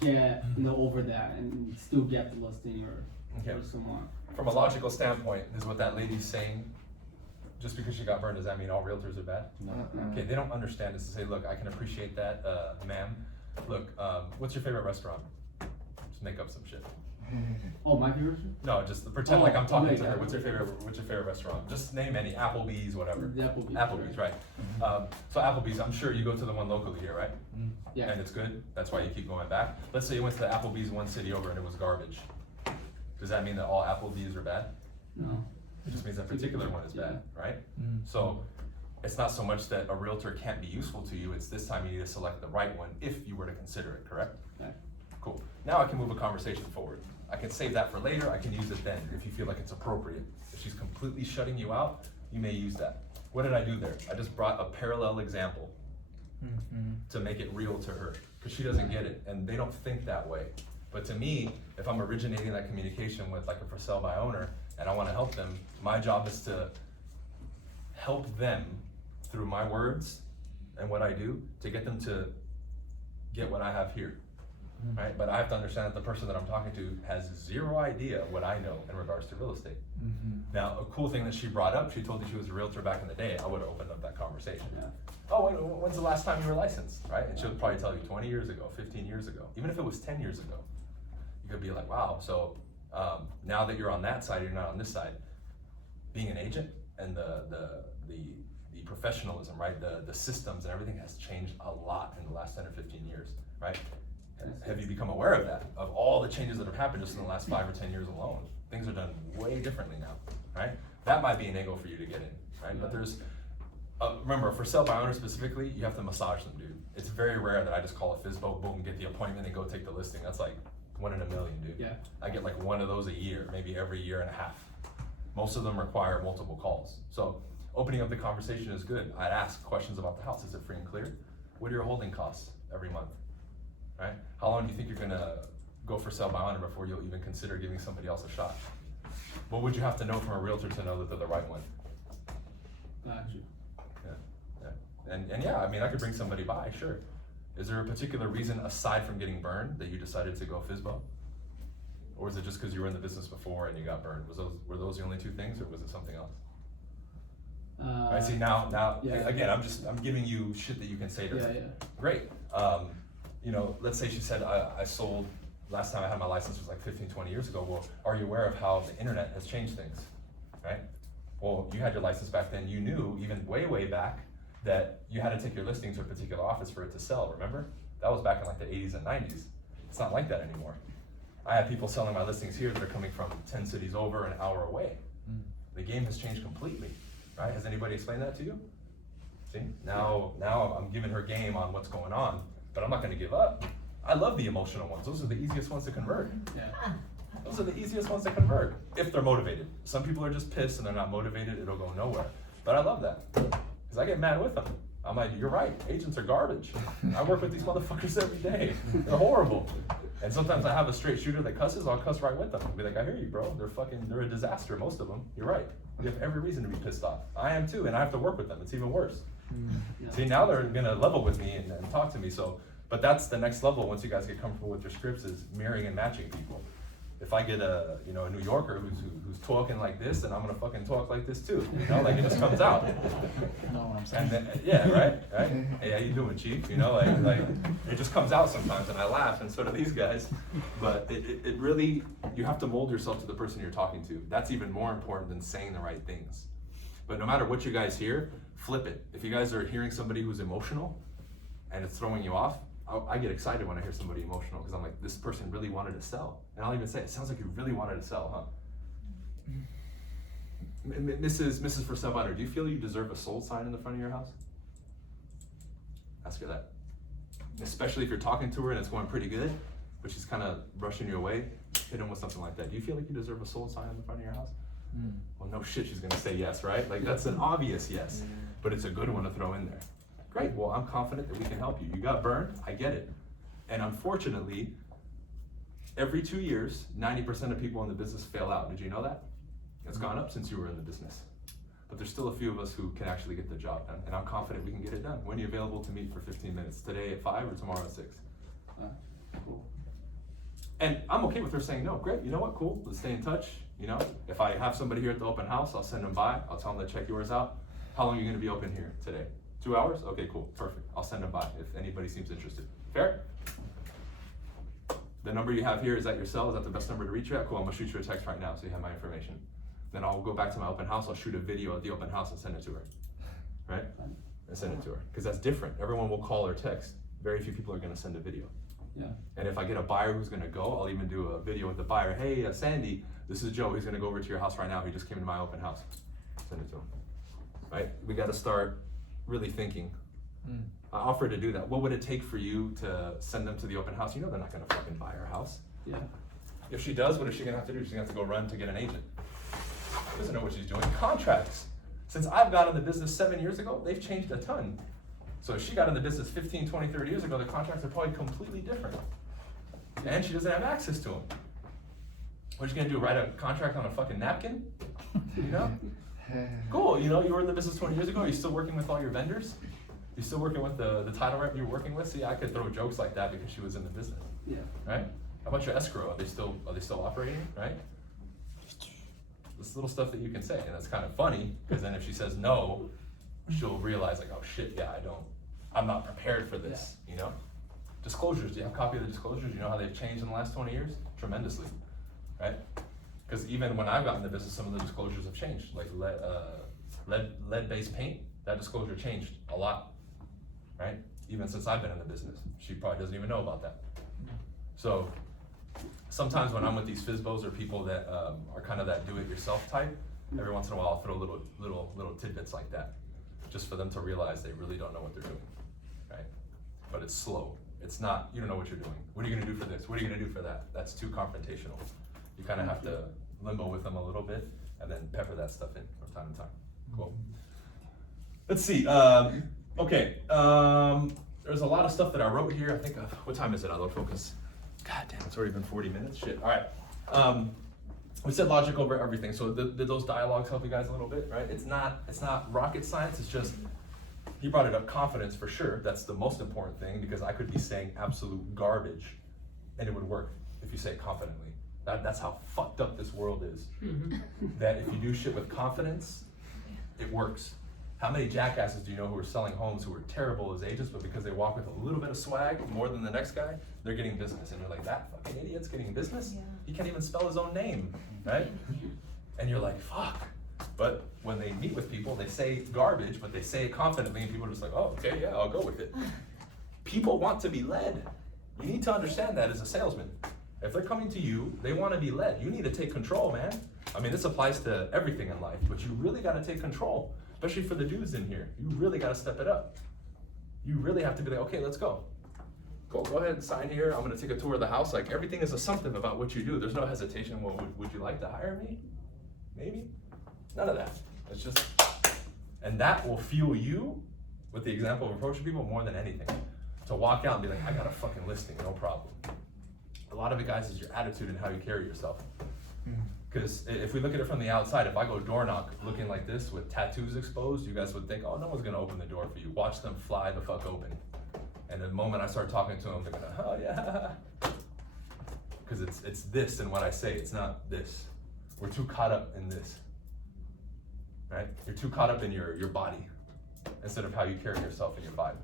get over that and still get the listing or someone?" From a logical standpoint, is what that lady's saying, just because she got burned, does that mean all realtors are bad? No. Okay, they don't understand is to say, look, I can appreciate that, ma'am. Look, what's your favorite restaurant? Just make up some shit. Oh, my favorite? No, just pretend like I'm talking to her. yeah. What's your favorite restaurant? Just name any, Applebee's, whatever. The Applebee's. Applebee's, right. So Applebee's, I'm sure you go to the one locally here, right? Yeah. And it's good, that's why you keep going back. Let's say you went to the Applebee's one city over and it was garbage. Does that mean that all Applebee's are bad? No. It just means that particular one is bad, right? So it's not so much that a realtor can't be useful to you, it's this time you need to select the right one if you were to consider it, correct? Yeah. Cool. Now I can move a conversation forward. I can save that for later, I can use it then if you feel like it's appropriate. If she's completely shutting you out, you may use that. What did I do there? I just brought a parallel example to make it real to her, because she doesn't get it, and they don't think that way. But to me, if I'm originating that communication with like a for sale by owner, and I wanna help them, my job is to help them through my words and what I do to get them to get what I have here, right? But I have to understand that the person that I'm talking to has zero idea what I know in regards to real estate. Now, a cool thing that she brought up, she told me she was a realtor back in the day, I would have opened up that conversation. Yeah. Oh, when's the last time you were licensed, right? And she'll probably tell you 20 years ago, 15 years ago, even if it was 10 years ago. You could be like, wow, so now that you're on that side, you're not on this side. Being an agent and the professionalism, right? The systems and everything has changed a lot in the last 10 or 15 years, right? Have you become aware of that? Of all the changes that have happened just in the last 5 or 10 years alone? Things are done way differently now, right? That might be an angle for you to get in, right? But there's, remember, for sale by owner specifically, you have to massage them, dude. It's very rare that I just call a FISBO, boom, get the appointment and go take the listing. That's like 1 in a million, dude. Yeah. I get like 1 of those a year, maybe every year and a half. Most of them require multiple calls. So opening up the conversation is good. I'd ask questions about the house. Is it free and clear? What are your holding costs every month, right? How long do you think you're gonna go for sale by owner before you'll even consider giving somebody else a shot? What would you have to know from a realtor to know that they're the right one? Gotcha. And yeah, I mean, I could bring somebody by, sure. Is there a particular reason aside from getting burned that you decided to go FISBO? Or is it just because you were in the business before and you got burned? Were those the only 2 things, or was it something else? I see now, yeah. again, I'm giving you shit that you can say to her. Yeah. Great. You know, let's say she said, I sold, last time I had my license was like 15, 20 years ago. Well, are you aware of how the internet has changed things, right? Well, you had your license back then. You knew even way, way back that you had to take your listing to a particular office for it to sell, remember? That was back in like the 80s and 90s. It's not like that anymore. I have people selling my listings here that are coming from 10 cities over, an hour away. The game has changed completely, right? Has anybody explained that to you? See, now I'm giving her game on what's going on, but I'm not gonna give up. I love the emotional ones. Those are the easiest ones to convert. Yeah. Those are the easiest ones to convert, if they're motivated. Some people are just pissed and they're not motivated, it'll go nowhere. But I love that, because I get mad with them. I'm like, you're right, agents are garbage. I work with these motherfuckers every day. They're horrible. And sometimes I have a straight shooter that cusses, I'll cuss right with them. I'll be like, I hear you, bro. They're a disaster, most of them. You're right. You have every reason to be pissed off. I am too, and I have to work with them. It's even worse. Yeah. See, now they're gonna level with me and talk to me, so, but that's the next level once you guys get comfortable with your scripts, is mirroring and matching people. If I get a New Yorker who's talking like this, then I'm gonna fucking talk like this too, like it just comes out. You know what I'm saying? And then, yeah, right? Hey, how you doing, chief? Like it just comes out sometimes, and I laugh, and so do these guys. But it really, you have to mold yourself to the person you're talking to. That's even more important than saying the right things. But no matter what you guys hear, flip it. If you guys are hearing somebody who's emotional and it's throwing you off, I get excited when I hear somebody emotional, because I'm like, this person really wanted to sell. And I'll even say, it sounds like you really wanted to sell, huh? Mrs. For sale by owner, do you feel you deserve a sold sign in the front of your house? Ask her that. Especially if you're talking to her and it's going pretty good, but she's kind of brushing you away, hit him with something like that. Do you feel like you deserve a sold sign in the front of your house? Well, no shit, she's gonna say yes, right? Like, that's an obvious yes, but it's a good one to throw in there. Great, well, I'm confident that we can help you. You got burned, I get it. And unfortunately, every 2 years, 90% of people in the business fail out. Did you know that? It's gone up since you were in the business. But there's still a few of us who can actually get the job done, and I'm confident we can get it done. When are you available to meet for 15 minutes? Today at 5 or tomorrow at 6? Cool. And I'm okay with her saying no. Great, you know what, cool, let's stay in touch. If I have somebody here at the open house, I'll send them by, I'll tell them to check yours out. How long are you gonna be open here today? 2 hours? Okay, cool, perfect. I'll send them by if anybody seems interested. Fair? The number you have here, is that your cell? Is that the best number to reach you at? Cool, I'm gonna shoot you a text right now so you have my information. Then I'll go back to my open house, I'll shoot a video at the open house and send it to her, right? And send it to her, because that's different. Everyone will call or text. Very few people are gonna send a video. Yeah. And if I get a buyer who's gonna go, I'll even do a video with the buyer. Hey, Sandy, this is Joe. He's gonna go over to your house right now. He just came to my open house. Send it to him. Right? We gotta start really thinking. I offered to do that. What would it take for you to send them to the open house? You know they're not gonna fucking buy our house. Yeah. If she does, what is she gonna have to do? She's gonna have to go run to get an agent. She doesn't know what she's doing. Contracts. Since I've got in the business 7 years ago, they've changed a ton. So if she got in the business 15, 20, 30 years ago, the contracts are probably completely different. And she doesn't have access to them. What are you gonna do, write a contract on a fucking napkin? You know? Cool, you know, you were in the business 20 years ago, you're still working with all your vendors? You're still working with the title rep you're working with? See, I could throw jokes like that because she was in the business, Yeah. right? How about your escrow? Are they still operating, right? This little stuff that you can say, and it's kind of funny, because then if she says no, she'll realize like, oh shit, yeah, I'm not prepared for this, you know? Disclosures, do you have a copy of the disclosures? You know how they've changed in the last 20 years? Tremendously, right? Because even when I've gotten in the business, some of the disclosures have changed, like lead-based paint, that disclosure changed a lot, right? Even since I've been in the business, she probably doesn't even know about that. So sometimes when I'm with these FISBOs or people that are kind of that do-it-yourself type, every once in a while I'll throw little tidbits like that, just for them to realize they really don't know what they're doing, right? But it's slow. It's not, you don't know what you're doing. What are you gonna do for this? What are you gonna do for that? That's too confrontational. You kind of have to limbo with them a little bit and then pepper that stuff in from time to time. Cool. Let's see, okay. There's a lot of stuff that I wrote here. I think, what time is it? Autofocus. God damn, it's already been 40 minutes. Shit. All right. We said logic over everything. So did those dialogues help you guys a little bit, right? It's not rocket science. It's just, he brought it up, confidence for sure. That's the most important thing, because I could be saying absolute garbage and it would work if you say it confidently. That's how fucked up this world is. That if you do shit with confidence, it works. How many jackasses do you know who are selling homes who are terrible as agents, but because they walk with a little bit of swag, more than the next guy, they're getting business. And you're like, that fucking idiot's getting business? Yeah. He can't even spell his own name, right? And you're like, fuck. But when they meet with people, they say garbage, but they say it confidently, and people are just like, oh, okay, yeah, I'll go with it. People want to be led. You need to understand that as a salesman. If they're coming to you, they want to be led. You need to take control, man. I mean, this applies to everything in life, but you really got to take control. Especially for the dudes in here. You really gotta step it up. You really have to be like, okay, let's go. Go ahead and sign here. I'm gonna take a tour of the house. Like, everything is assumptive about what you do. There's no hesitation. Well, would you like to hire me? Maybe? None of that. It's just, and that will fuel you, with the example of approaching people, more than anything. To walk out and be like, I got a fucking listing, no problem. A lot of it, guys, is your attitude and how you carry yourself. Because if we look at it from the outside, if I go door knock looking like this with tattoos exposed, you guys would think, oh, no one's gonna open the door for you. Watch them fly the fuck open. And the moment I start talking to them, they're gonna, oh yeah. Because it's this and what I say, it's not this. We're too caught up in this, right? You're too caught up in your body instead of how you carry yourself and your vibe,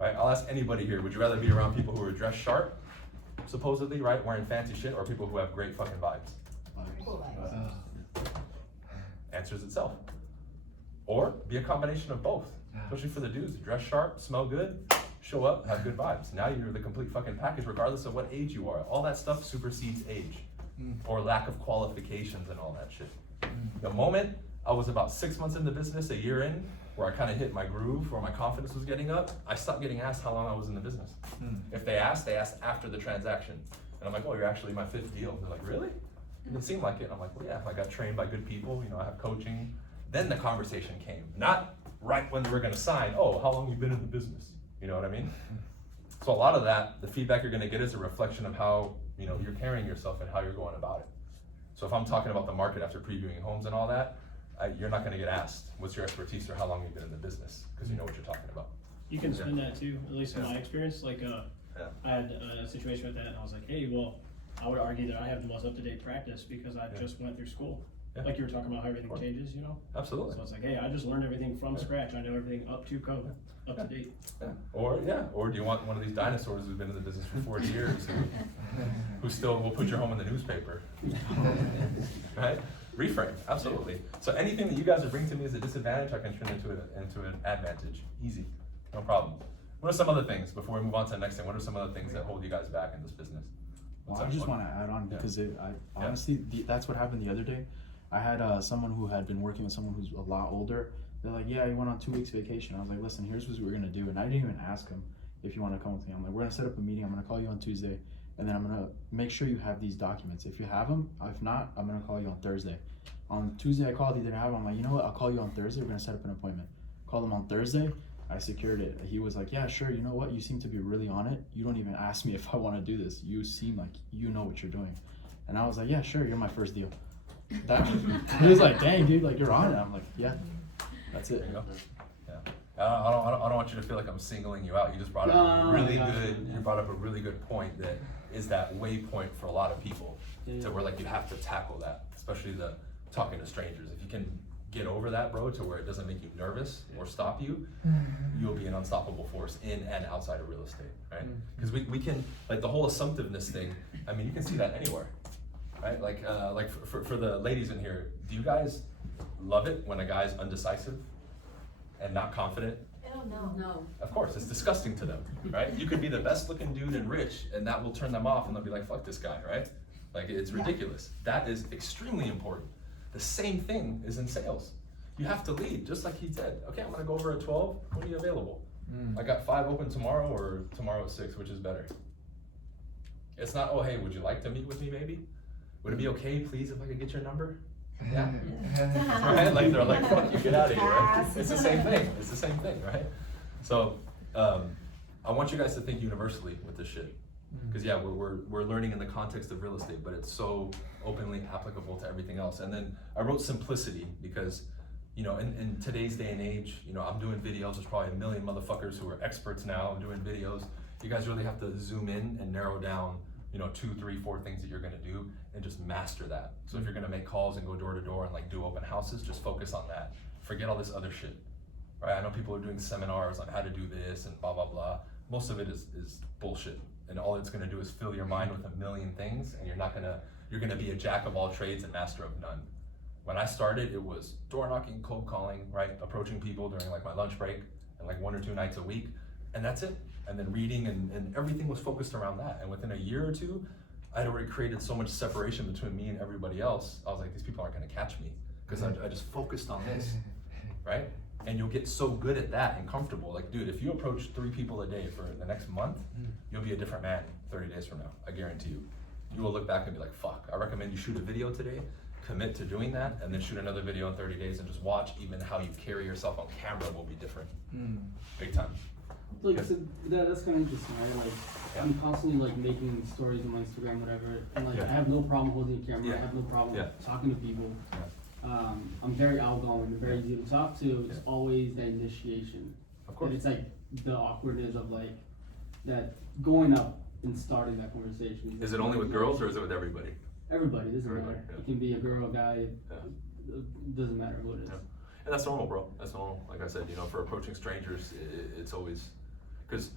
right? I'll ask anybody here, would you rather be around people who are dressed sharp, supposedly, right, wearing fancy shit, or people who have great fucking vibes? Answers itself. Or be a combination of both. Especially for the dudes, dress sharp, smell good, show up, have good vibes. Now you're the complete fucking package regardless of what age you are. All that stuff supersedes age or lack of qualifications and all that shit. The moment I was about 6 months in the business, a year in, where I kind of hit my groove, where my confidence was getting up, I stopped getting asked how long I was in the business. If they asked after the transaction. And I'm like, oh, you're actually my 5th deal. They're like, really? It didn't seem like it. I'm like, well, yeah, I got trained by good people, you know, I have coaching. Then the conversation came, not right when we were gonna sign, oh, how long you been in the business? You know what I mean? So a lot of that, the feedback you're gonna get is a reflection of how, you know, you're carrying yourself and how you're going about it. So if I'm talking about the market after previewing homes and all that, you're not gonna get asked, what's your expertise or how long you've been in the business, because you know what you're talking about. You can spin that too, at least in my experience. Like, I had a situation with that, and I was like, hey, well, I would argue that I have the most up-to-date practice because I just went through school. Yeah. Like you were talking about how everything changes, you know? Absolutely. So it's like, hey, I just learned everything from scratch. I know everything up to code, up to date. Yeah. Or do you want one of these dinosaurs who's been in the business for 40 years who still will put your home in the newspaper? Right? Reframe, absolutely. So anything that you guys are bringing to me as a disadvantage, I can turn into an advantage. Easy, no problem. What are some other things, before we move on to the next thing, what are some other things that hold you guys back in this business? Well, I just want to add on because honestly, that's what happened the other day. I had someone who had been working with someone who's a lot older. They're like, yeah, you went on 2 weeks vacation. I was like, listen, here's what we're gonna do, and I didn't even ask him if you want to come with me. I'm like, we're gonna set up a meeting. I'm gonna call you on Tuesday, and then I'm gonna make sure you have these documents. If you have them, if not, I'm gonna call you on Thursday. On Tuesday, I called. He didn't have them. I'm like, you know what? I'll call you on Thursday. We're gonna set up an appointment. Called him on Thursday. I secured it. He was like, yeah, sure. You know what? You seem to be really on it. You don't even ask me if I want to do this. You seem like you know what you're doing. And I was like, yeah, sure. You're my first deal. He was like, dang, dude, like you're on it. I'm like, yeah, that's it. There you go. Yeah. I don't want you to feel like I'm singling you out. You just brought up a really good. You brought up a really good point that is that waypoint for a lot of people. To where like you have to tackle that, especially the talking to strangers. If you can get over that, bro, to where it doesn't make you nervous or stop you, you'll be an unstoppable force in and outside of real estate, right? Because we can, like the whole assumptiveness thing, I mean, you can see that anywhere, right? Like for the ladies in here, do you guys love it when a guy's undecisive and not confident? I don't know. No. Of course, it's disgusting to them, right? You could be the best looking dude and rich, and that will turn them off, and they'll be like, fuck this guy, right? Like, it's ridiculous. That is extremely important. The same thing is in sales. You have to lead, just like he said. Okay, I'm gonna go over at 12, when are you available? I got 5 open tomorrow, or tomorrow at 6, which is better? It's not, oh, hey, would you like to meet with me maybe? Would it be okay, please, if I could get your number? Yeah. Right? Like, they're like, fuck you, get out of here, right? It's the same thing, it's the same thing, right? So, I want you guys to think universally with this shit. Because yeah, we're learning in the context of real estate, but it's so openly applicable to everything else. And then I wrote simplicity because, you know, in today's day and age, you know, I'm doing videos. There's probably a million motherfuckers who are experts now doing videos. You guys really have to zoom in and narrow down, you know, 2, 3, 4 things that you're gonna do and just master that. So if you're gonna make calls and go door to door and like do open houses, just focus on that. Forget all this other shit, right? I know people are doing seminars on how to do this and blah, blah, blah. Most of it is bullshit. And all it's gonna do is fill your mind with a million things, and you're gonna be a jack of all trades and master of none. When I started, it was door knocking, cold calling, right? Approaching people during like my lunch break and like 1 or 2 nights a week, and that's it. And then reading and everything was focused around that. And within a year or two, I'd already created so much separation between me and everybody else. I was like, these people aren't gonna catch me because I just focused on this, right? And you'll get so good at that and comfortable. Like, dude, if you approach 3 people a day for the next month, you'll be a different man 30 days from now, I guarantee you. You will look back and be like, fuck, I recommend you shoot a video today, commit to doing that, and then shoot another video in 30 days and just watch even how you carry yourself on camera will be different. Big time. Like, so that's kind of interesting, right? Like, I'm constantly like making stories on my Instagram, whatever, and like I have no problem holding a camera. I have no problem talking to people. I'm very outgoing, I'm very easy to talk to. It's always that initiation. Of course. And it's like the awkwardness of like that going up and starting that conversation. Is it only with girls or is it with everybody? Everybody, doesn't Everybody, matter. yeah. It can be a girl, a guy, it doesn't matter who it is. Yeah. And that's normal, bro. That's normal. Like I said, you know, for approaching strangers, it's always, because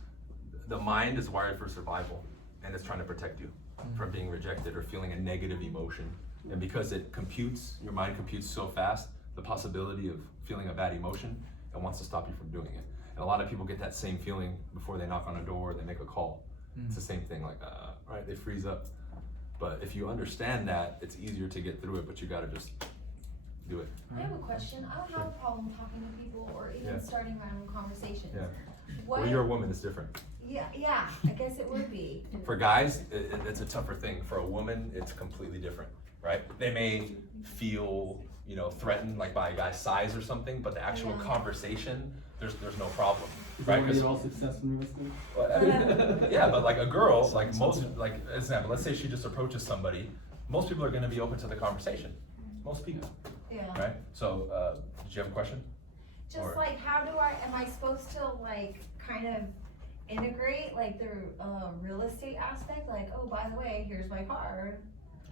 the mind is wired for survival and it's trying to protect you from being rejected or feeling a negative emotion. And because it computes, your mind computes so fast, the possibility of feeling a bad emotion, it wants to stop you from doing it. And a lot of people get that same feeling before they knock on a door or they make a call. It's the same thing, like, right, they freeze up. But if you understand that, it's easier to get through it, but you gotta just do it. I have a question. I don't have a problem talking to people or even starting random conversations. Yeah. What? Well, you're a woman, it's different. Yeah, I guess it would be. For guys, it's a tougher thing. For a woman, it's completely different, right? They may feel, you know, threatened like by a guy's size or something, but the actual conversation, there's no problem, right? Is all success in real estate? Well, I mean, yeah, but like a girl, like most, like example, let's say she just approaches somebody, most people are gonna be open to the conversation. Most people, right? So, did you have a question? Just like, am I supposed to like kind of integrate like the real estate aspect? Like, oh, by the way, here's my card.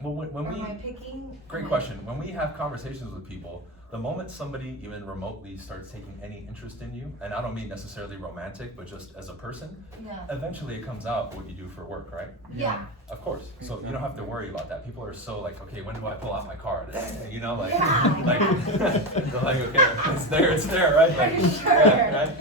Well, when am I picking? Great question. When we have conversations with people, the moment somebody even remotely starts taking any interest in you, and I don't mean necessarily romantic, but just as a person, eventually it comes out what you do for work, right? Yeah. Of course. So you don't have to worry about that. People are so like, okay, when do I pull out my card? You know, like, like they're like, okay, it's there, right? Like, sure. right?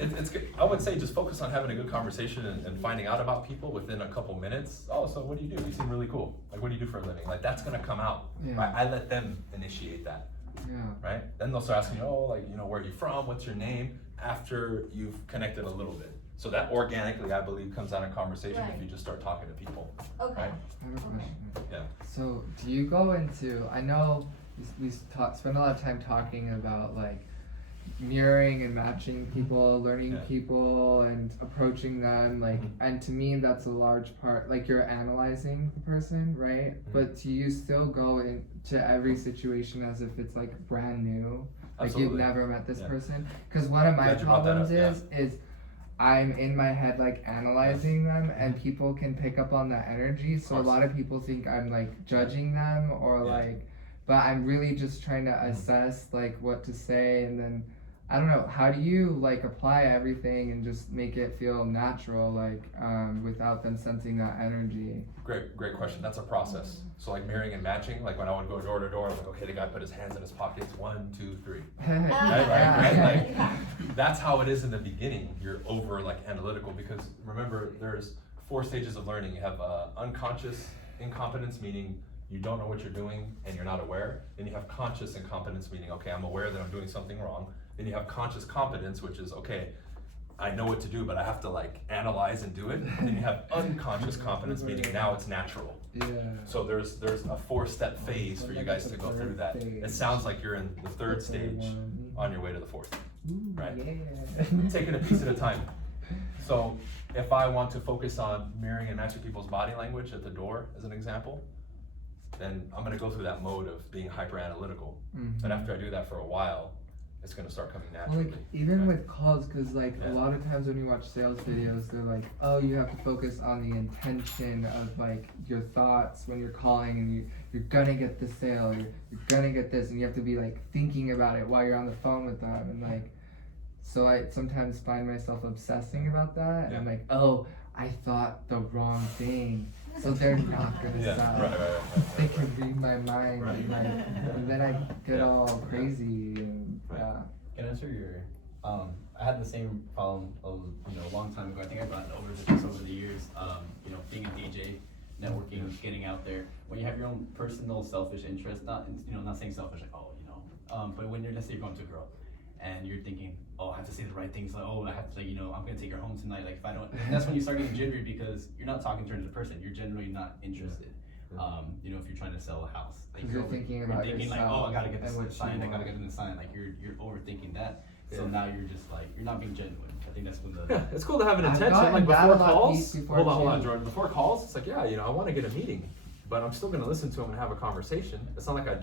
it's good. I would say just focus on having a good conversation and finding out about people within a couple minutes. Oh, so what do you do? You seem really cool. Like, what do you do for a living? Like, that's gonna come out. Yeah. Right? I let them initiate that. Yeah. Right? Then they'll start asking you, oh, like, you know, where are you from? What's your name? After you've connected a little bit. So that organically, I believe, comes out of conversation Right. if you just start talking to people. Okay. Right? I have a question. Yeah. So, do you go into? I know we spend a lot of time talking about like mirroring and matching people, learning Yeah. people, and approaching them. Like, and to me, that's a large part. Like, you're analyzing the person, right? But do you still go into every situation as if it's like brand new? Like Absolutely. you've never met this Yeah. person? Because one of my Glad you brought that problems up, is I'm in my head like analyzing them, and people can pick up on that energy. So a course. lot of people think I'm like judging them or Yeah. like, but I'm really just trying to assess like what to say, and then I don't know, how do you like apply everything and just make it feel natural, like without them sensing that energy? Great question. That's a process. So like mirroring and matching, like when I would go door to door, I'm like, okay, the guy put his hands in his pockets, 1, 2, 3. Right? Like, that's how it is in the beginning. You're over like analytical because remember, there's 4 stages of learning. You have unconscious incompetence, meaning you don't know what you're doing and you're not aware. Then you have conscious incompetence, meaning, okay, I'm aware that I'm doing something wrong. Then you have conscious competence, which is, okay, I know what to do, but I have to like analyze and do it. Then you have unconscious competence, meaning now it's natural. Yeah. So there's a 4-step phase for you guys to go through that. It sounds like you're in the 3rd stage on your way to the 4th. Right. Yeah. Taking a piece at a time. So if I want to focus on mirroring and matching people's body language at the door, as an example, then I'm gonna go through that mode of being hyper analytical. But after I do that for a while, it's gonna start coming naturally. Like even right? with calls, because like Yeah. a lot of times when you watch sales videos, they're like, oh, you have to focus on the intention of like your thoughts when you're calling, and you're gonna get the sale, you're gonna get this, and you have to be like thinking about it while you're on the phone with them, and like, so I sometimes find myself obsessing about that, and I'm like, oh, I thought the wrong thing, so they're not gonna Yeah, sell. right. They can read my mind, Right. and, like, and then I get Yeah. all crazy, and yeah. Can I answer your, I had the same problem a long time ago. I think I've gotten over this over the years. Being a DJ, networking, getting out there. When you have your own personal selfish interest, not saying selfish like, but when you're, let's say you're going to a girl and you're thinking, oh, I have to say the right things, like, oh, I have to, I'm gonna take her home tonight. Like if I don't, and that's when you start getting jittery because you're not talking to her as a person. You're generally not interested. If you're trying to sell a house, like You're thinking about like, yourself oh, I gotta get and this what signed, I you gotta want. get this signed. Like you're overthinking that. So Yeah. now you're just like, you're not being genuine. I think that's when the Yeah, it's cool to have an I've intention. gotten Like that before a lot calls, before hold on, too. Jordan. Before calls, it's like, yeah, I want to get a meeting, but I'm still gonna listen to him and have a conversation. It's not like I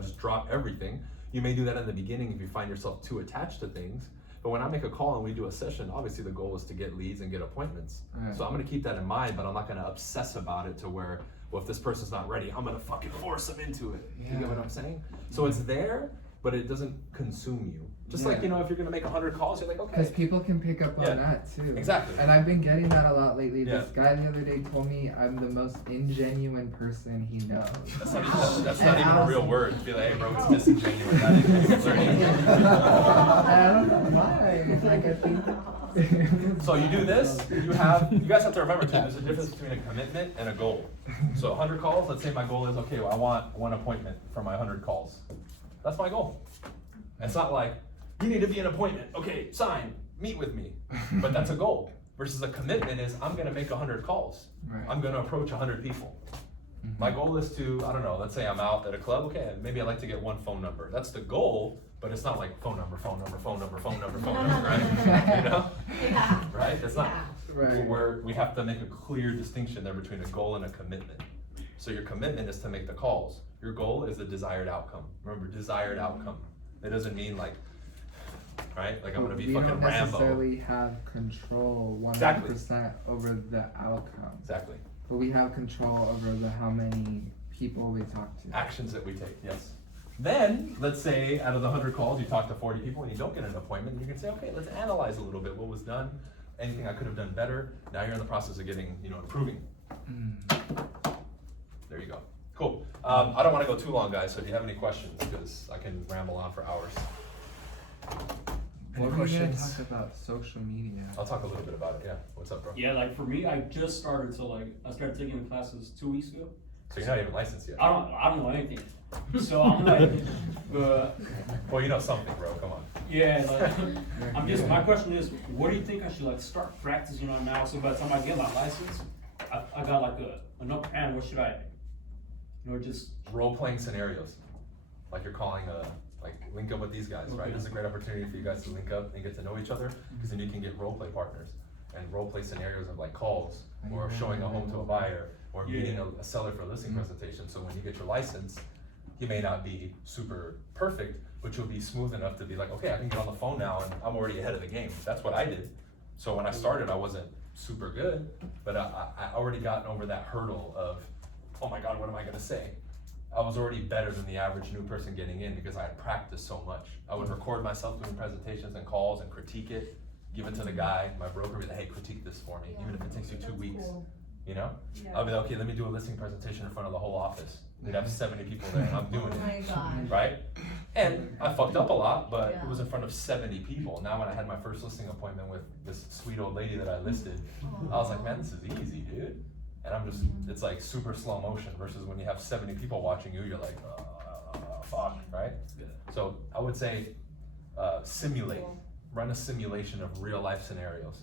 just drop everything. You may do that in the beginning if you find yourself too attached to things. But when I make a call and we do a session, obviously the goal is to get leads and get appointments. Right. So I'm gonna keep that in mind, but I'm not gonna obsess about it to where, well, if this person's not ready, I'm gonna fucking force them into it. You get what I'm saying? So it's there, but it doesn't consume you. Just like, Yeah. if you're gonna make 100 calls, you're like, okay. Because people can pick up on Yeah. that too. Exactly. And I've been getting that a lot lately. Yeah. This guy the other day told me I'm the most ingenuine person he knows. That's not even And a I real was- word. Be like, hey bro, it's disingenuous. That is learning. I don't know why. Like I think. So you do this, you guys have to remember too, there's a difference between a commitment and a goal. So 100 calls, let's say my goal is, okay, well, I want 1 appointment for my 100 calls. That's my goal. It's not like, you need to be an appointment, okay, sign, meet with me. But that's a goal. Versus a commitment is, I'm gonna make 100 calls. Right. I'm gonna approach 100 people. My goal is to, I don't know, let's say I'm out at a club, okay, maybe I'd like to get 1 phone number. That's the goal, but it's not like phone number, right? Yeah. Right? It's not. Right. Where we have to make a clear distinction there between a goal and a commitment. So your commitment is to make the calls. Your goal is the desired outcome. Remember, desired outcome. It doesn't mean like, right? Like I'm gonna be we fucking don't Rambo. necessarily have control 100% Exactly. over the outcome. Exactly. But we have control over the how many people we talk to. Actions that we take, yes. Then, let's say out of the 100 calls, you talk to 40 people and you don't get an appointment, you can say, okay, let's analyze a little bit what was done, anything I could have done better. Now you're in the process of getting, improving. There you go. Cool. I don't want to go too long, guys, so if you have any questions, because I can ramble on for hours. What were you gonna questions? talk about social media? I'll talk a little bit about it, yeah. What's up, bro? Yeah, like for me, I just started to I started taking the classes 2 weeks ago. So you're not even licensed yet? I don't know anything. So I'm like, Well, you know something, bro, come on. yeah, I'm just, my question is, what do you think I should start practicing on now? So by the time I get my license, I got a notepad, and what should I, just. Role-playing scenarios. Like you're calling link up with these guys, right? This is a great opportunity for you guys to link up and get to know each other, because then you can get role-play partners and role-play scenarios of calls, or showing a home to a buyer, or meeting a seller for a listing presentation. So when you get your license, you may not be super perfect, but you'll be smooth enough to be like, okay, I can get on the phone now and I'm already ahead of the game. That's what I did. So when I started, I wasn't super good, but I already gotten over that hurdle of, oh my God, what am I gonna say? I was already better than the average new person getting in because I had practiced so much. I would record myself doing presentations and calls and critique it, give it to the guy, my broker, be like, hey, critique this for me, even if it takes you 2 weeks. Cool. You know? Yeah. I'll be like, okay, let me do a listing presentation in front of the whole office. We'd have 70 people there and I'm doing Oh my it, God. right? And I fucked up a lot, but Yeah. it was in front of 70 people. Now when I had my first listing appointment with this sweet old lady that I listed, I was like, man, this is easy, dude. And I'm just, it's like super slow motion versus when you have 70 people watching you, you're like, fuck, right? So I would say simulate, run a simulation of real life scenarios.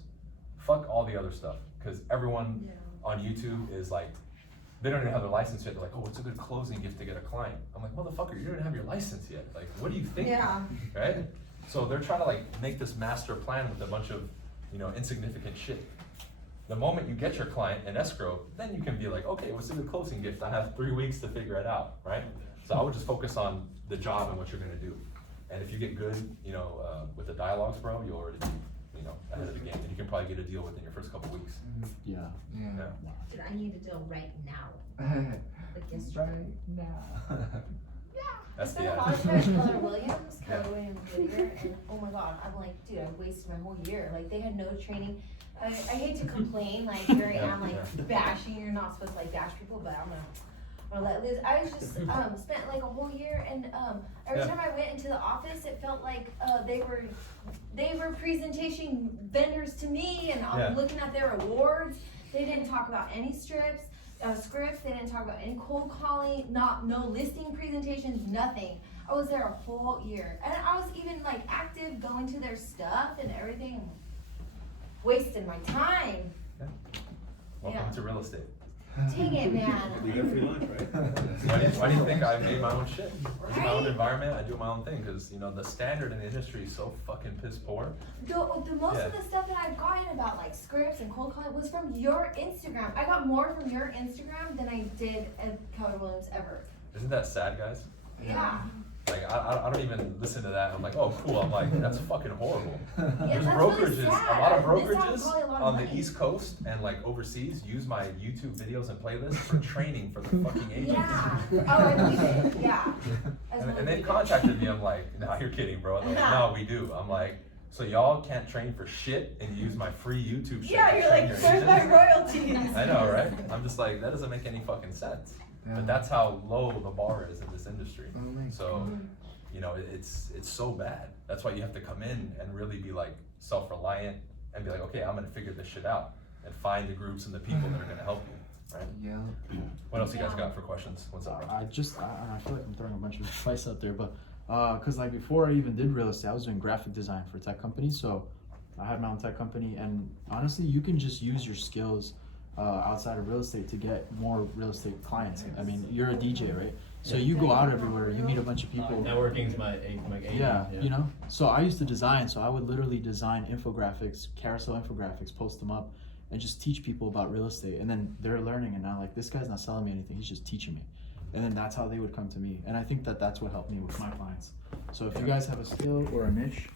Fuck all the other stuff, because everyone on YouTube is like, they don't even have their license yet. They're like, oh, what's a good closing gift to get a client? I'm like, motherfucker, you don't even have your license yet. Like, what do you think? Yeah. Right? So they're trying to make this master plan with a bunch of, insignificant shit. The moment you get your client in escrow, then you can be like, okay, what's a good closing gift? I have 3 weeks to figure it out, right? So I would just focus on the job and what you're gonna do. And if you get good, with the dialogues, bro, you'll already be, ahead of the game. And you can probably get a deal within your first couple weeks. Yeah. Yeah. Dude, I need a deal right now. Like yesterday. Right now. That's I spent the a lot of time with Keller Williams, Keller Williams Whittier, and oh my God, I'm like, dude, I wasted my whole year. Like, they had no training. I hate to complain, here I am, bashing. You're not supposed to bash people, but I'm gonna let loose. I was just spent a whole year, and every time I went into the office, it felt like they were presentation vendors to me, and I'm looking at their awards. They didn't talk about any scripts. They didn't talk about any cold calling, no listing presentations, nothing. I was there a whole year, and I was even active, going to their stuff and everything, wasting my time. Welcome to real estate. Dang it, man. You get free lunch, right? Why do you think I made my own shit? This is my own Right? environment, I do my own thing, because the standard in the industry is so fucking piss poor. The most of the stuff that I've gotten about scripts and cold calling was from your Instagram. I got more from your Instagram than I did at Keller Williams ever. Isn't that sad, guys? Yeah. I don't even listen to that. I'm like, oh, cool. I'm like, that's fucking horrible. There's that's really brokerages, sad. a lot of This sounds brokerages probably a lot of on the money. East Coast and overseas use my YouTube videos and playlists for training for the fucking agents. Yeah. Oh, I believe it. Yeah. And they contacted me. I'm like, no, you're kidding, bro. They're like, no, we do. I'm like, so y'all can't train for shit and use my free YouTube shit. Yeah, to you're train like, your where's my agents?" royalties? I know, right? I'm just like, that doesn't make any fucking sense. Yeah. But that's how low the bar is in this industry. Oh my So, it's so bad. That's why you have to come in and really be self-reliant and be like, okay, I'm gonna figure this shit out and find the groups and the people that are gonna help you, right? Yeah. What else you guys got for questions? What's up, bro? I feel like I'm throwing a bunch of advice out there, but cause before I even did real estate, I was doing graphic design for tech companies. So I had my own tech company, and honestly, you can just use your skills outside of real estate to get more real estate clients. I mean, you're a DJ, right? So you go out everywhere, you meet a bunch of people. Networking's my game. Yeah, So I used to design, so I would literally design infographics, carousel infographics, post them up, and just teach people about real estate. And then they're learning, and now this guy's not selling me anything, he's just teaching me. And then that's how they would come to me. And I think that's what helped me with my clients. So if you guys have a skill or a niche,